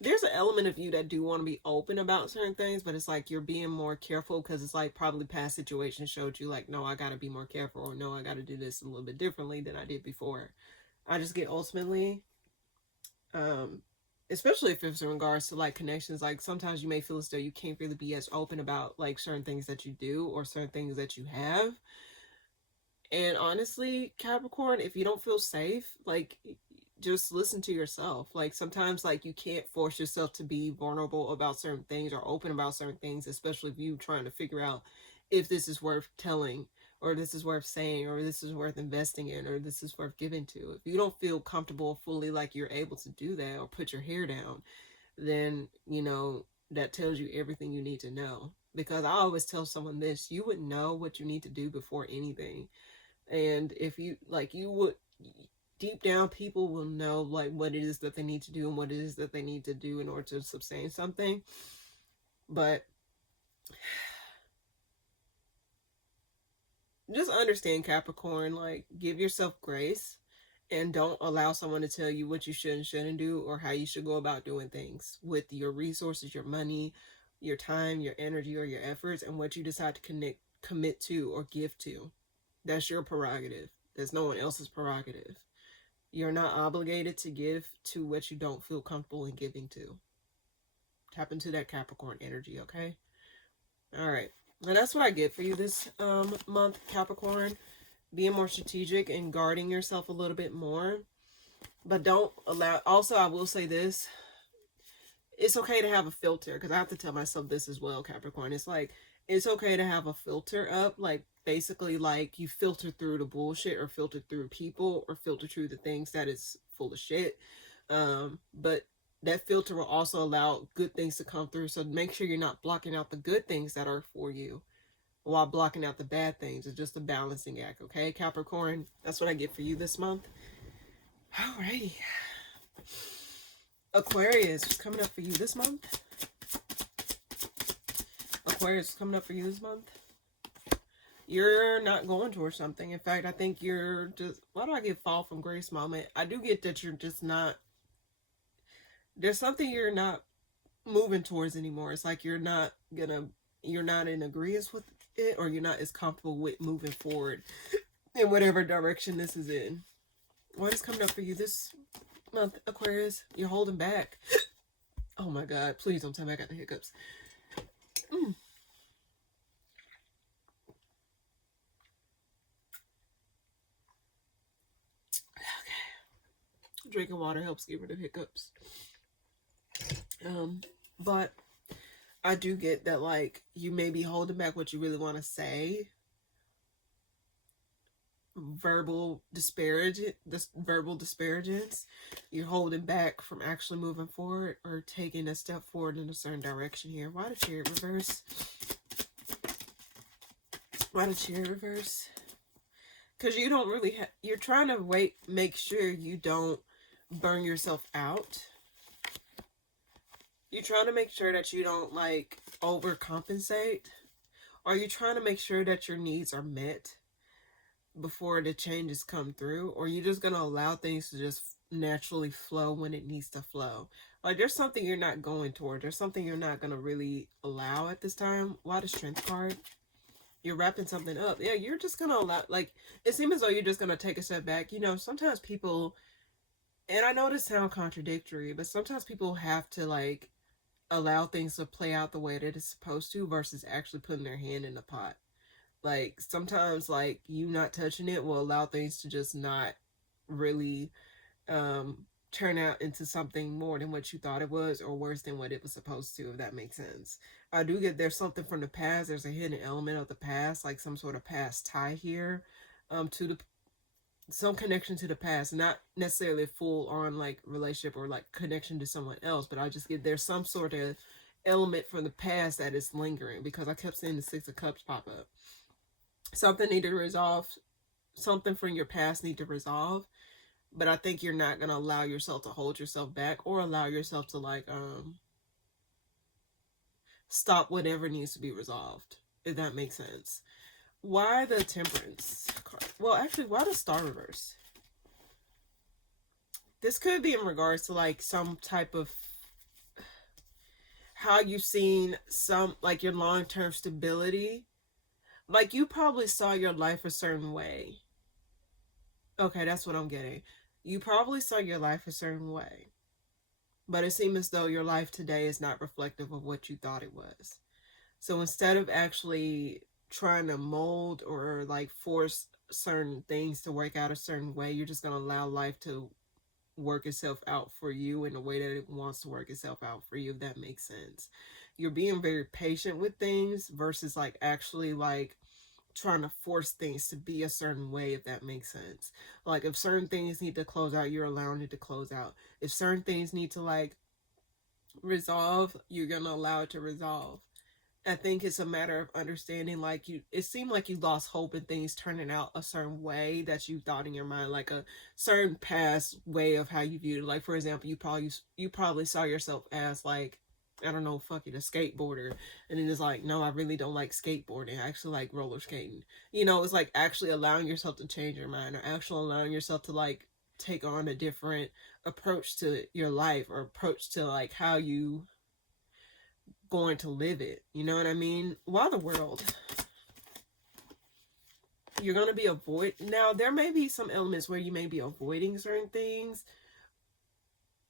There's an element of you that do want to be open about certain things, but it's like you're being more careful because it's like probably past situations showed you like, no, I got to be more careful, or no, I got to do this a little bit differently than I did before. I just get ultimately, especially if it's in regards to like connections, like sometimes you may feel as though you can't really be as open about like certain things that you do or certain things that you have. And honestly, Capricorn, if you don't feel safe, like just listen to yourself. Like sometimes like you can't force yourself to be vulnerable about certain things or open about certain things, especially if you trying to figure out if this is worth telling, or this is worth saying, or this is worth investing in, or this is worth giving to. If you don't feel comfortable fully like you're able to do that or put your hair down, then you know that tells you everything you need to know. Because I always tell someone this: you would know what you need to do before anything. And if you like, you would deep down, people will know like what it is that they need to do and what it is that they need to do in order to sustain something. But just understand, Capricorn, like give yourself grace and don't allow someone to tell you what you should and shouldn't do or how you should go about doing things with your resources, your money, your time, your energy, or your efforts, and what you decide to commit to or give to. That's your prerogative. That's no one else's prerogative. You're not obligated to give to what you don't feel comfortable in giving to. Tap into that Capricorn energy, okay? All right. And that's what I get for you this month, Capricorn. Being more strategic and guarding yourself a little bit more. But don't allow... Also, I will say this. It's okay to have a filter, because I have to tell myself this as well, Capricorn. It's like, it's okay to have a filter up. Like, basically, like, you filter through the bullshit, or filter through people, or filter through the things that is full of shit. But that filter will also allow good things to come through. So make sure you're not blocking out the good things that are for you while blocking out the bad things. It's just a balancing act, okay, Capricorn? That's what I get for you this month. Alrighty. Aquarius, what's coming up for you this month? Aquarius, coming up for you this month? You're not going towards something. In fact, I think you're just... Why do I get fall from grace moment? I do get that you're just not... There's something you're not moving towards anymore. It's like you're not in agreement with it, or you're not as comfortable with moving forward in whatever direction this is in. What is coming up for you this month, Aquarius? You're holding back. Oh my God, please don't tell me I got the hiccups. Okay. Drinking water helps get rid of hiccups. But I do get that, like, you may be holding back what you really want to say. Verbal disparagements. You're holding back from actually moving forward or taking a step forward in a certain direction here. Why the Chariot reverse? Why the Chariot reverse? Because you don't really you're trying to make sure you don't burn yourself out. You're trying to make sure that you don't, like, overcompensate. Or you're trying to make sure that your needs are met before the changes come through. Or you're just going to allow things to just naturally flow when it needs to flow. Like, there's something you're not going toward. There's something you're not going to really allow at this time. Why the Strength card? You're wrapping something up. Yeah, you're just going to allow... Like, it seems as though you're just going to take a step back. You know, sometimes people... And I know this sounds contradictory, but sometimes people have to, like, allow things to play out the way that it's supposed to versus actually putting their hand in the pot. Like, sometimes, like, you not touching it will allow things to just not really turn out into something more than what you thought it was, or worse than what it was supposed to, if that makes sense. I do get there's something from the past. There's a hidden element of the past, like some sort of past tie here to some connection to the past, not necessarily a full-on, like, relationship or, like, connection to someone else, but I just get there's some sort of element from the past that is lingering, because I kept seeing the Six of Cups pop up. Something needed to resolve. Something from your past need to resolve. But I think you're not going to allow yourself to hold yourself back or allow yourself to like stop whatever needs to be resolved, if that makes sense. Why the Temperance card? Well, actually, why the Star reverse? This could be in regards to like some type of how you've seen some like your long-term stability. Like you probably saw your life a certain way. Okay, that's what I'm getting. You probably saw your life a certain way, but it seems as though your life today is not reflective of what you thought it was. So instead of actually trying to mold or like force certain things to work out a certain way, you're just going to allow life to work itself out for you in the way that it wants to work itself out for you, if that makes sense. You're being very patient with things versus like actually like trying to force things to be a certain way, if that makes sense. Like if certain things need to close out, you're allowing it to close out. If certain things need to like resolve, you're gonna allow it to resolve. I think it's a matter of understanding, like it seemed like you lost hope in things turning out a certain way that you thought in your mind, like a certain past way of how you viewed it. Like for example, you probably saw yourself as like, I don't know, fucking a skateboarder, and then it's like, no, I really don't like skateboarding. I actually like roller skating. You know, it's like actually allowing yourself to change your mind, or actually allowing yourself to like take on a different approach to your life, or approach to like how you going to live it. You know what I mean? Why the world? You're going to be now there may be some elements where you may be avoiding certain things,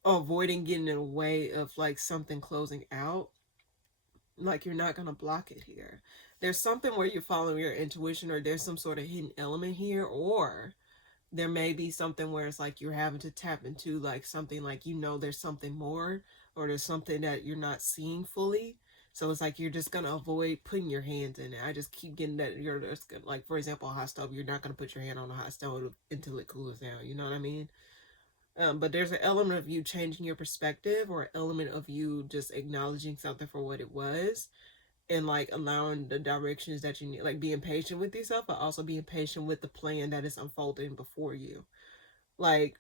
avoiding getting in the way of like something closing out. Like you're not going to block it here. There's something where you're following your intuition, or there's some sort of hidden element here, or there may be something where it's like you're having to tap into like something, like, you know, there's something more, or there's something that you're not seeing fully. So it's like you're just gonna avoid putting your hands in it. I just keep getting that you're just gonna, like, for example, a hot stove, you're not gonna put your hand on a hot stove until it cools down. You know what I mean? But there's an element of you changing your perspective, or an element of you just acknowledging something for what it was, and like allowing the directions that you need, like being patient with yourself, but also being patient with the plan that is unfolding before you. Like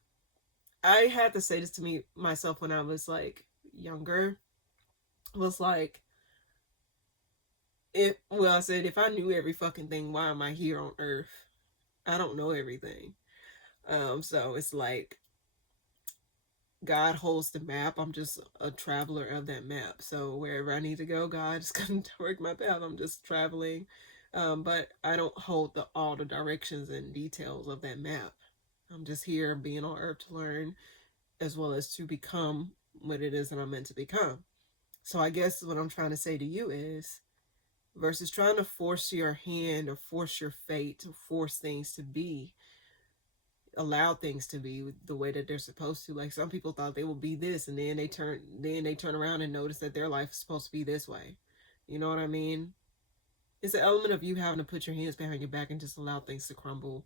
I had to say this to me myself when I was like younger. Was like, I said, if I knew every fucking thing, why am I here on earth? I don't know everything. So it's like God holds the map. I'm just a traveler of that map. So wherever I need to go, God is going to direct my path. I'm just traveling. But I don't hold all the directions and details of that map. I'm just here being on earth to learn, as well as to become what it is that I'm meant to become. So I guess what I'm trying to say to you is, versus trying to force your hand or force your fate, to force things to be, allow things to be the way that they're supposed to. Like some people thought they would be this, and then they turn around and notice that their life is supposed to be this way. You know what I mean? It's an element of you having to put your hands behind your back and just allow things to crumble,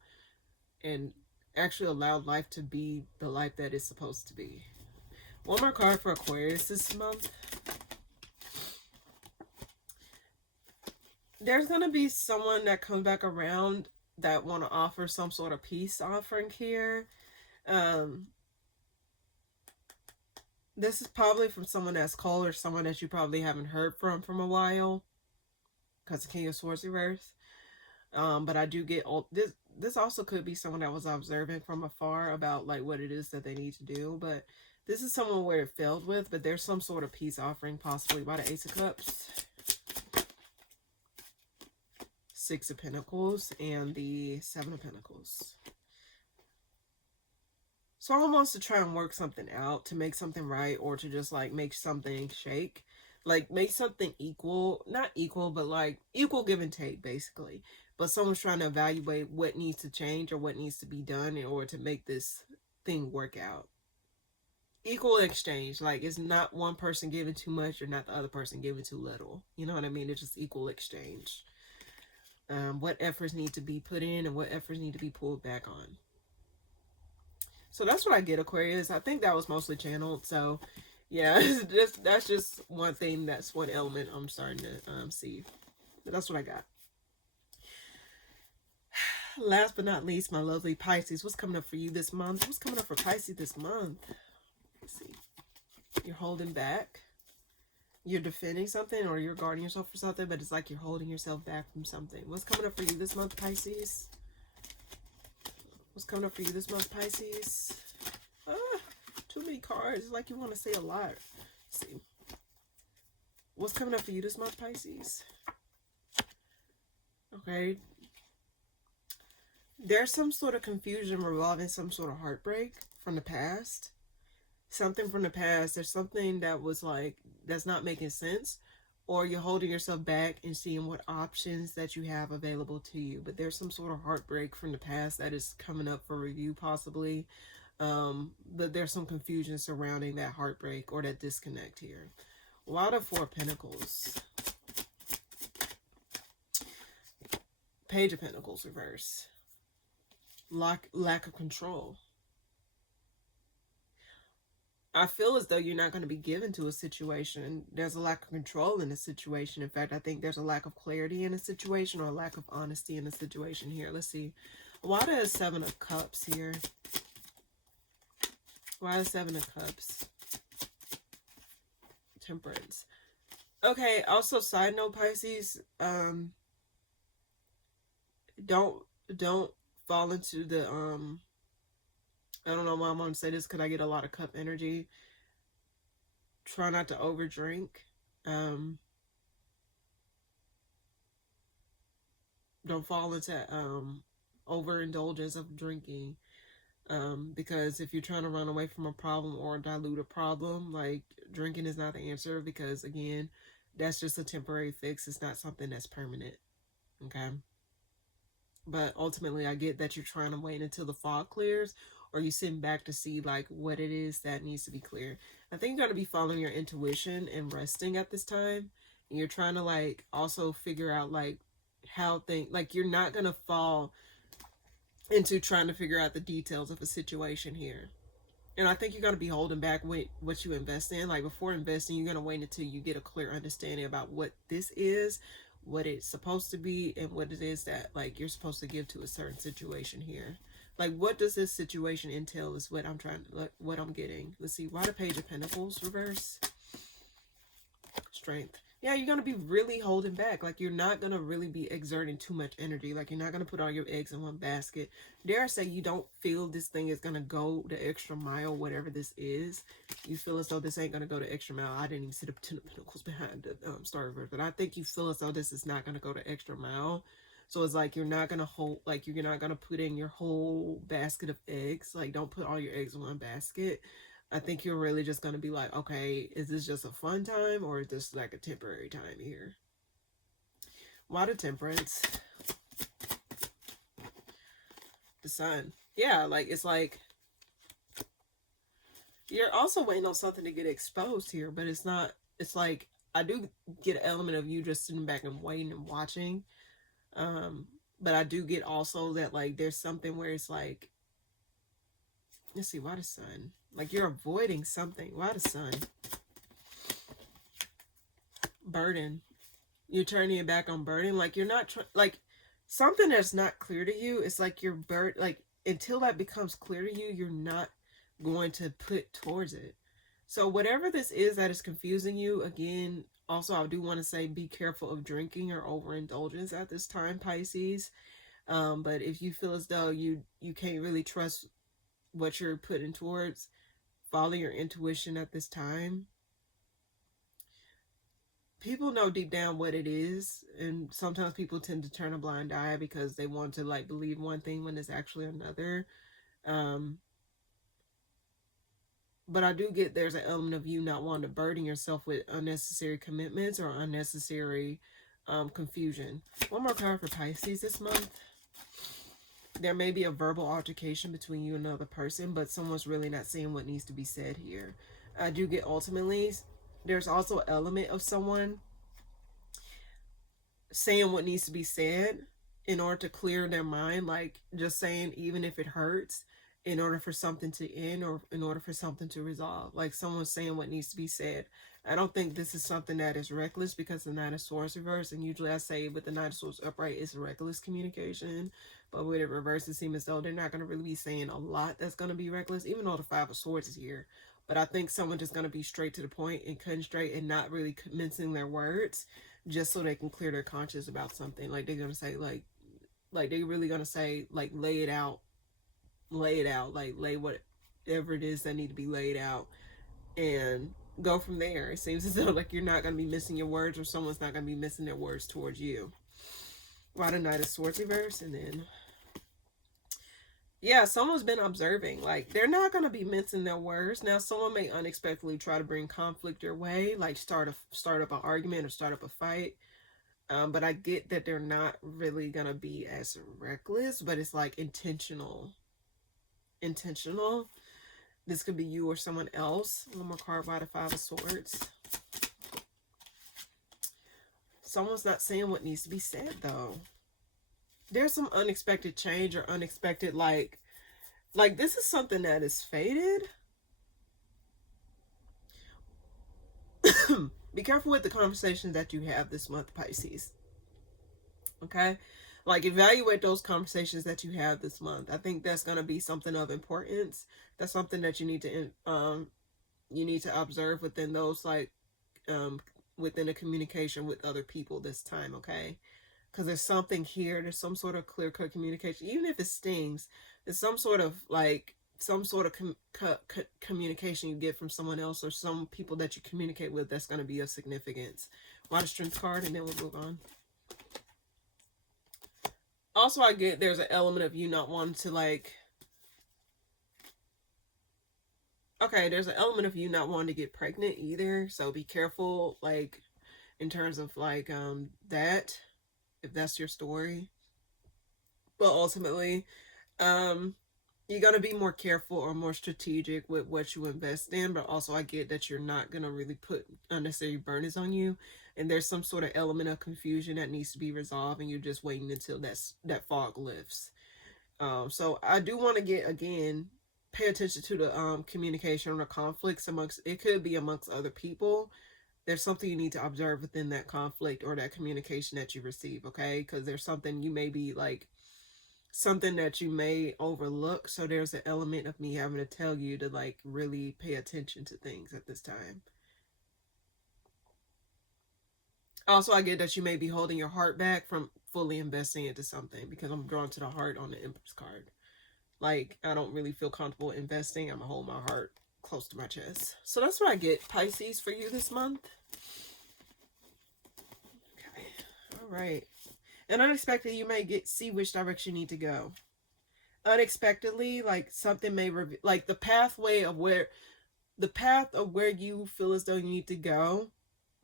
and actually allow life to be the life that it's supposed to be. One more card for Aquarius this month. There's going to be someone that comes back around that want to offer some sort of peace offering here. This is probably from someone that's cold, or someone that you probably haven't heard from a while, because the King of Swords reversed. But I do get this. This also could be someone that was observing from afar about like what it is that they need to do. But this is someone where it failed with, but there's some sort of peace offering, possibly by the Ace of Cups, Six of Pentacles, and the Seven of Pentacles. Someone wants to try and work something out, to make something right, or to just like make something shake. Like make something equal, not equal, but like equal give and take basically. But someone's trying to evaluate what needs to change or what needs to be done in order to make this thing work out. Equal exchange, like it's not one person giving too much or not the other person giving too little. You know what I mean? It's just equal exchange. What efforts need to be put in and what efforts need to be pulled back on. So that's what I get, Aquarius. I think that was mostly channeled. So yeah, that's just one thing. That's one element I'm starting to see. But that's what I got. Last but not least, my lovely Pisces. What's coming up for you this month? What's coming up for Pisces this month? Let's see. You're holding back. You're defending something, or you're guarding yourself for something, but it's like you're holding yourself back from something. What's coming up for you this month, Pisces? What's coming up for you this month, Pisces? Too many cards. It's like you want to say a lot. Let's see. What's coming up for you this month, Pisces? Okay. There's some sort of confusion revolving some sort of heartbreak from the past. Something from the past. There's something that was like, that's not making sense. Or you're holding yourself back and seeing what options that you have available to you. But there's some sort of heartbreak from the past that is coming up for review possibly. But there's some confusion surrounding that heartbreak or that disconnect here. Why the Four of Pentacles? Page of Pentacles reverse. Lack of control. I feel as though you're not going to be given to a situation. There's a lack of control in a situation. In fact, I think there's a lack of clarity in a situation, or a lack of honesty in a situation here. Let's see. Why the Seven of Cups here? Why the Seven of Cups? Temperance. Okay, also side note, Pisces, don't fall into the I don't know why I'm going to say this, because I get a lot of cup energy. Try not to overdrink. Don't fall into overindulgence of drinking. Because if you're trying to run away from a problem or dilute a problem, like, drinking is not the answer, because again, that's just a temporary fix. It's not something that's permanent. Okay. But ultimately, I get that you're trying to wait until the fog clears, or you sitting back to see like what it is that needs to be clear. I think you're going to be following your intuition and resting at this time. And you're trying to like also figure out like how things, like you're not going to fall into trying to figure out the details of a situation here. And I think you're going to be holding back with what you invest in. Like before investing, you're going to wait until you get a clear understanding about what this is, what it's supposed to be, and what it is that like you're supposed to give to a certain situation here. Like, what does this situation entail is what I'm trying to, like, what I'm getting. Let's see. Why the Page of Pentacles reverse? Strength. Yeah, you're going to be really holding back. Like, you're not going to really be exerting too much energy. Like, you're not going to put all your eggs in one basket. Dare I say you don't feel this thing is going to go the extra mile, whatever this is. You feel as though this ain't going to go the extra mile. I didn't even see the Ten of Pentacles behind the Star reverse. But I think you feel as though this is not going to go the extra mile. So it's like you're not going to hold, like you're not going to put in your whole basket of eggs. Like, don't put all your eggs in one basket. I think you're really just going to be like, okay, is this just a fun time, or is this like a temporary time here? Why the Temperance? The Sun. Yeah, like, it's like you're also waiting on something to get exposed here, but it's not, it's like, I do get an element of you just sitting back and waiting and watching. But I do get also that like there's something where it's like, let's see, why the Sun? Like you're avoiding something. Why the Sun? Burden. You're turning your back on burden. Like you're not like something that's not clear to you. It's like you're like until that becomes clear to you, you're not going to put towards it. So whatever this is that is confusing you, again, also I do want to say be careful of drinking or overindulgence at this time, Pisces. But if you feel as though you can't really trust what you're putting towards, follow your intuition at this time. People know deep down what it is, and sometimes people tend to turn a blind eye because they want to like believe one thing when it's actually another. But I do get there's an element of you not wanting to burden yourself with unnecessary commitments or unnecessary confusion. One more card for Pisces this month. There may be a verbal altercation between you and another person, but someone's really not saying what needs to be said here. I do get ultimately, there's also an element of someone saying what needs to be said in order to clear their mind, like just saying even if it hurts, in order for something to end or in order for something to resolve. Like someone's saying what needs to be said. I don't think this is something that is reckless because the Knight of Swords reverse, and usually I say with the Knight of Swords upright it's reckless communication, but with it reverse it seems as though they're not going to really be saying a lot that's going to be reckless, even though the Five of Swords is here. But I think someone just going to be straight to the point and cutting straight and not really mincing their words just so they can clear their conscience about something. Like they're going to say like they're really going to say like lay it out, like lay whatever it is that need to be laid out and go from there. It seems as though like you're not going to be missing your words, or someone's not going to be missing their words towards you. Why the Knight of Swords reverse? And then yeah, someone's been observing. Like they're not going to be mincing their words. Now someone may unexpectedly try to bring conflict your way, like start up an argument or start up a fight. But I get that they're not really going to be as reckless, but it's like intentional. This could be you or someone else. One more card by the Five of Swords. Someone's not saying what needs to be said, though. There's some unexpected change or unexpected, like this is something that is fated. Be careful with the conversations that you have this month, Pisces. Okay? Like, evaluate those conversations that you have this month. I think that's going to be something of importance. That's something that you need to observe within those, like, within the communication with other people this time, okay? Because there's something here. There's some sort of clear-cut communication. Even if it stings, there's some sort of communication you get from someone else or some people that you communicate with that's going to be of significance. Why the Strength card, and then we'll move on. Also, I get there's an element of you not wanting to, like... Okay, there's an element of you not wanting to get pregnant either. So be careful, like, in terms of, like, that, if that's your story. But ultimately, you're going to be more careful or more strategic with what you invest in. But also, I get that you're not going to really put unnecessary burdens on you. And there's some sort of element of confusion that needs to be resolved, and you're just waiting until that fog lifts. So I do want to get, again, pay attention to the communication or conflicts it could be amongst other people. There's something you need to observe within that conflict or that communication that you receive, okay? Because there's something you may be, like, something that you may overlook. So there's an element of me having to tell you to, like, really pay attention to things at this time. Also, I get that you may be holding your heart back from fully investing into something, because I'm drawn to the heart on the Empress card. Like, I don't really feel comfortable investing. I'm going to hold my heart close to my chest. So that's what I get, Pisces, for you this month. Okay. All right. And unexpectedly, you may see which direction you need to go. Unexpectedly, like, something may like the path of where you feel as though you need to go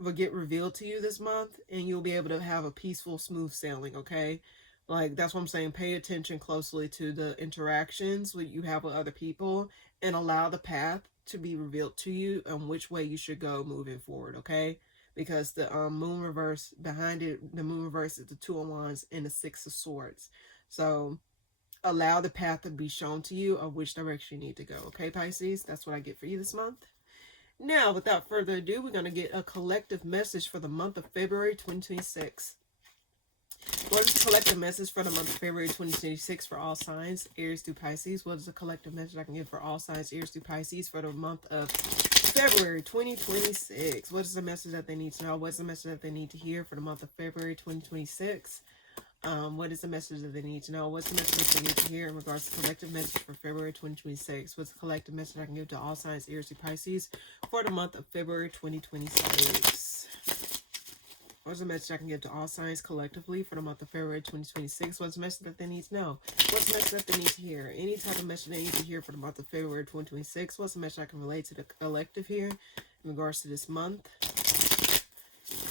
will get revealed to you this month, and you'll be able to have a peaceful, smooth sailing, okay? Like, that's what I'm saying. Pay attention closely to the interactions you have with other people, and allow the path to be revealed to you and which way you should go moving forward, okay? Because the moon reverse, behind it, the moon reverse is the Two of Wands and the Six of Swords. So allow the path to be shown to you of which direction you need to go, okay, Pisces? That's what I get for you this month. Now, without further ado, we're going to get a collective message for the month of February 2026. What is the collective message for the month of February 2026 for all signs, Aries through Pisces? What is the collective message I can give for all signs, Aries through Pisces for the month of February 2026? What is the message that they need to know? What is the message that they need to hear for the month of February 2026? What is the message that they need to know? What's the message that they need to hear in regards to collective message for February 2026? What's the collective message I can give to all signs, Aries through Pisces for the month of February 2026? What's the message I can give to all signs collectively for the month of February 2026? What's the message that they need to know? What's the message that they need to hear? Any type of message they need to hear for the month of February 2026? What's the message I can relate to the collective here in regards to this month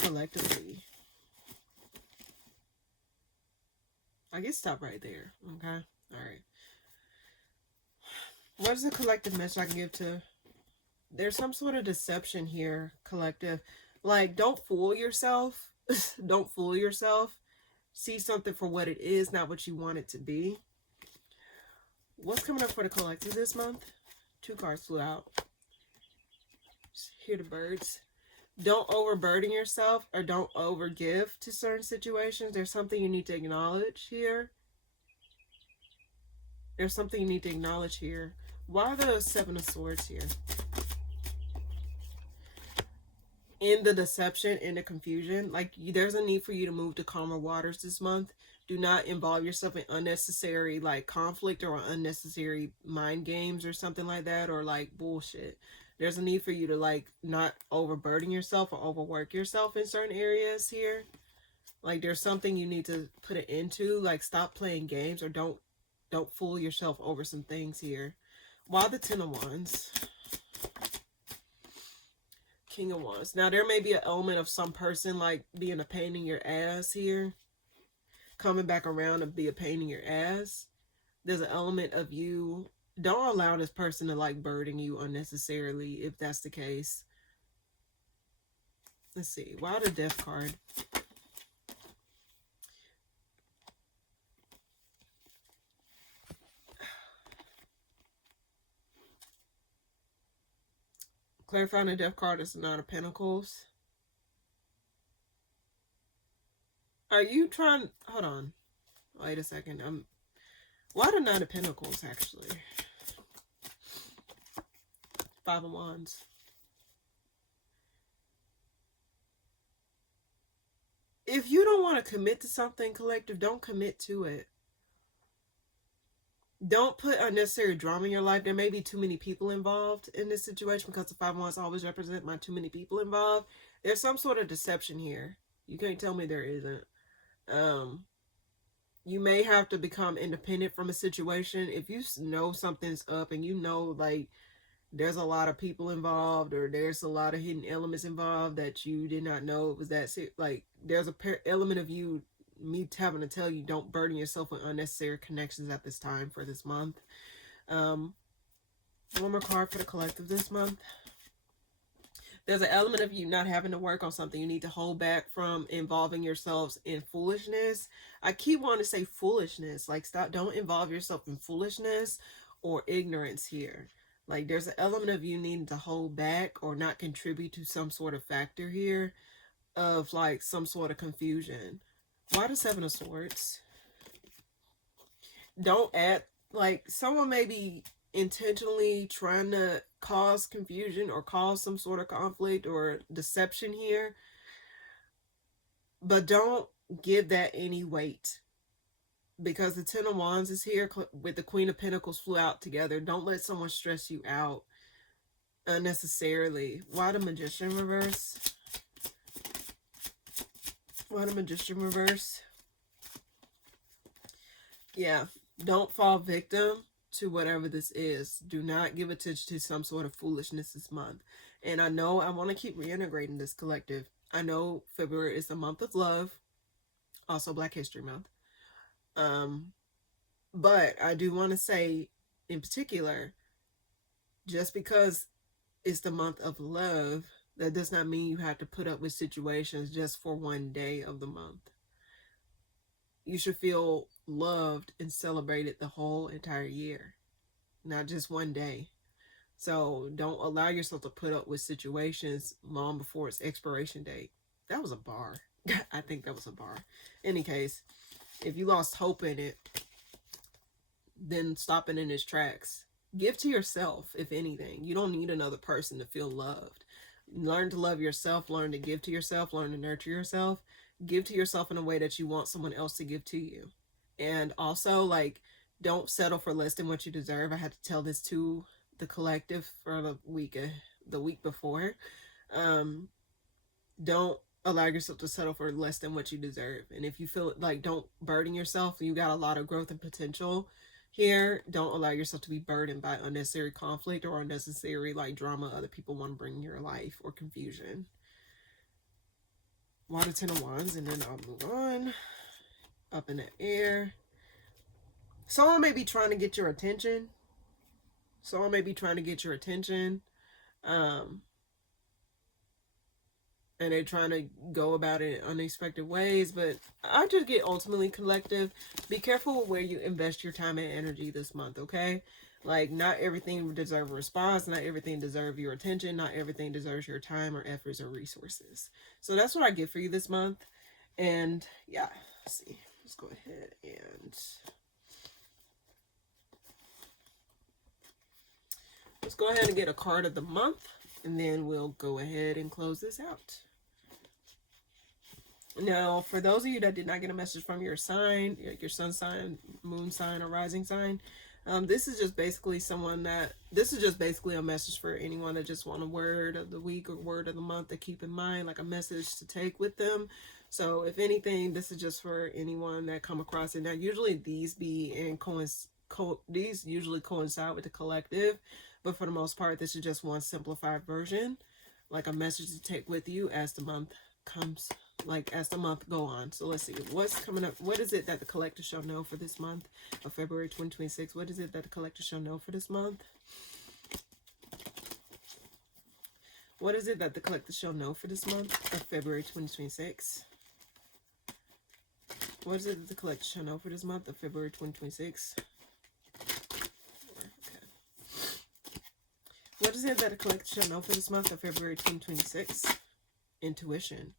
collectively? I guess stop right there. Okay. All right. What is the collective message I can give to... There's some sort of deception here, collective. Like, don't fool yourself. Don't fool yourself. See something for what it is, not what you want it to be. What's coming up for the collective this month? 2 cards flew out. Just hear the birds. Don't overburden yourself or don't overgive to certain situations. There's something you need to acknowledge here. There's something you need to acknowledge here. Why the 7 of Swords here? In the deception, in the confusion, like there's a need for you to move to calmer waters this month. Do not involve yourself in unnecessary like conflict or unnecessary mind games or something like that, or like bullshit. There's a need for you to like not overburden yourself or overwork yourself in certain areas here. Like there's something you need to put it into, like stop playing games or don't fool yourself over some things here. Why the 10 of Wands? King of Wands. Now there may be an element of some person like being a pain in your ass here, coming back around to be a pain in your ass. There's an element of you, don't allow this person to like burden you unnecessarily if that's the case. Let's see, why the Death card? Clarifying the Death card is the 9 of Pentacles. Are you trying, hold on, wait a second, why the 9 of Pentacles actually? 5 of Wands. If you don't want to commit to something, collective, don't commit to it. Don't put unnecessary drama in your life. There may be too many people involved in this situation because the 5 of Wands always represent my too many people involved. There's some sort of deception here. You can't tell me there isn't. You may have to become independent from a situation. If you know something's up and you know like there's a lot of people involved or there's a lot of hidden elements involved that you did not know it was that like there's a element of you, me having to tell you, don't burden yourself with unnecessary connections at this time for this month. One more card for the collective this month. There's an element of you not having to work on something. You need to hold back from involving yourselves in foolishness. I keep wanting to say foolishness. Like stop, don't involve yourself in foolishness or ignorance here. Like there's an element of you needing to hold back or not contribute to some sort of factor here of like some sort of confusion. Why the 7 of Swords? Don't add, like someone may be intentionally trying to cause confusion or cause some sort of conflict or deception here, but don't give that any weight because the 10 of Wands is here with the Queen of Pentacles flew out together. Don't let someone stress you out unnecessarily. Why the Magician reverse? Why the Magician reverse? Yeah, don't fall victim to whatever this is. Do not give attention to some sort of foolishness this month. And I know I want to keep reintegrating this collective. I know February is the month of love, also Black History Month. But I do want to say in particular, just because it's the month of love, that does not mean you have to put up with situations just for one day of the month. You should feel loved and celebrated the whole entire year, not just one day. So don't allow yourself to put up with situations long before its expiration date. That was a bar. I think that was a bar. In any case, if you lost hope in it, then stop it in its tracks. Give to yourself, if anything. You don't need another person to feel loved. Learn to love yourself. Learn to give to yourself. Learn to nurture yourself. Give to yourself in a way that you want someone else to give to you. And also, like, don't settle for less than what you deserve. I had to tell this to the collective for the week before. Don't allow yourself to settle for less than what you deserve. And if you feel like, don't burden yourself. You got a lot of growth and potential here. Don't allow yourself to be burdened by unnecessary conflict or unnecessary like drama other people want to bring in your life or confusion. Why the 10 of Wands, and then I'll move on. Up in the air. Someone may be trying to get your attention. Someone may be trying to get your attention. and they're trying to go about it in unexpected ways. But I just get ultimately collective. Be careful where you invest your time and energy this month, okay? Like, not everything deserves a response. Not everything deserves your attention. Not everything deserves your time or efforts or resources. So that's what I get for you this month. And yeah, let's see. Let's go ahead and let's go ahead and get a card of the month. And then we'll go ahead and close this out. Now, for those of you that did not get a message from your sign, your sun sign, moon sign, or rising sign, this is just basically this is just basically a message for anyone that just want a word of the week or word of the month to keep in mind, like a message to take with them. So if anything, this is just for anyone that come across it. Now, usually these these usually coincide with the collective, but for the most part, this is just one simplified version, like a message to take with you as the month comes, like as the month go on. So let's see what's coming up. What is it that the collective shall know for this month of February 2026? What is it that the collective shall know for this month? What is it that the collective shall know for this month of February 2026? What is it that the collective shall know for this month of February 2026? Okay. What is it that the collective shall know for this month of February 2026? Intuition.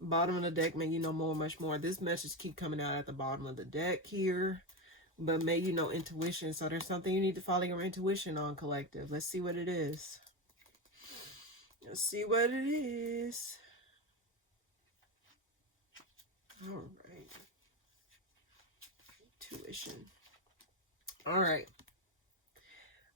Bottom of the deck, may you know more, much more. This message keep coming out at the bottom of the deck here, but may you know intuition. So there's something you need to follow your intuition on, collective. Let's see what it is. Let's see what it is. All right. Intuition. All right.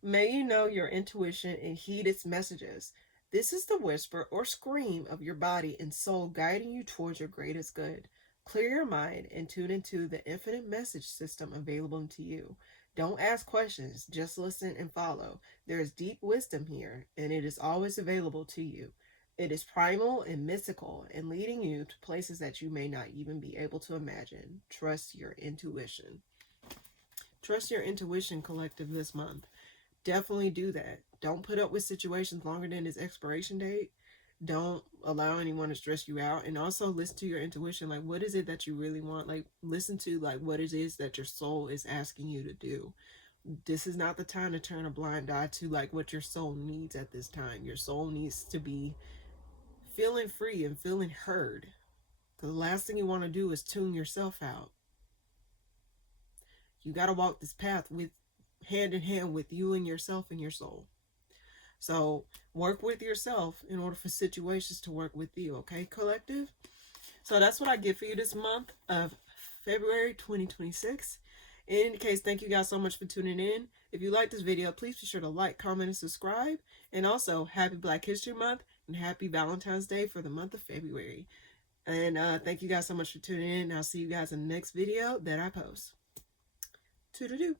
May you know your intuition and heed its messages. This is the whisper or scream of your body and soul guiding you towards your greatest good. Clear your mind and tune into the infinite message system available to you. Don't ask questions, just listen and follow. There is deep wisdom here, and it is always available to you. It is primal and mystical and leading you to places that you may not even be able to imagine. Trust your intuition. Trust your intuition, collective, this month. Definitely do that. Don't put up with situations longer than its expiration date. Don't allow anyone to stress you out. And also listen to your intuition. Like, what is it that you really want? Like, listen to like what it is that your soul is asking you to do. This is not the time to turn a blind eye to like what your soul needs at this time. Your soul needs to be feeling free and feeling heard. The last thing you want to do is tune yourself out. You got to walk this path with hand in hand with you and yourself and your soul. So work with yourself in order for situations to work with you, okay, collective? So that's what I get for you this month of February 2026. In any case, thank you guys so much for tuning in. If you like this video, please be sure to like, comment, and subscribe. And also, happy Black History Month and happy Valentine's Day for the month of February. And thank you guys so much for tuning in. I'll see you guys in the next video that I post. Toodaloo.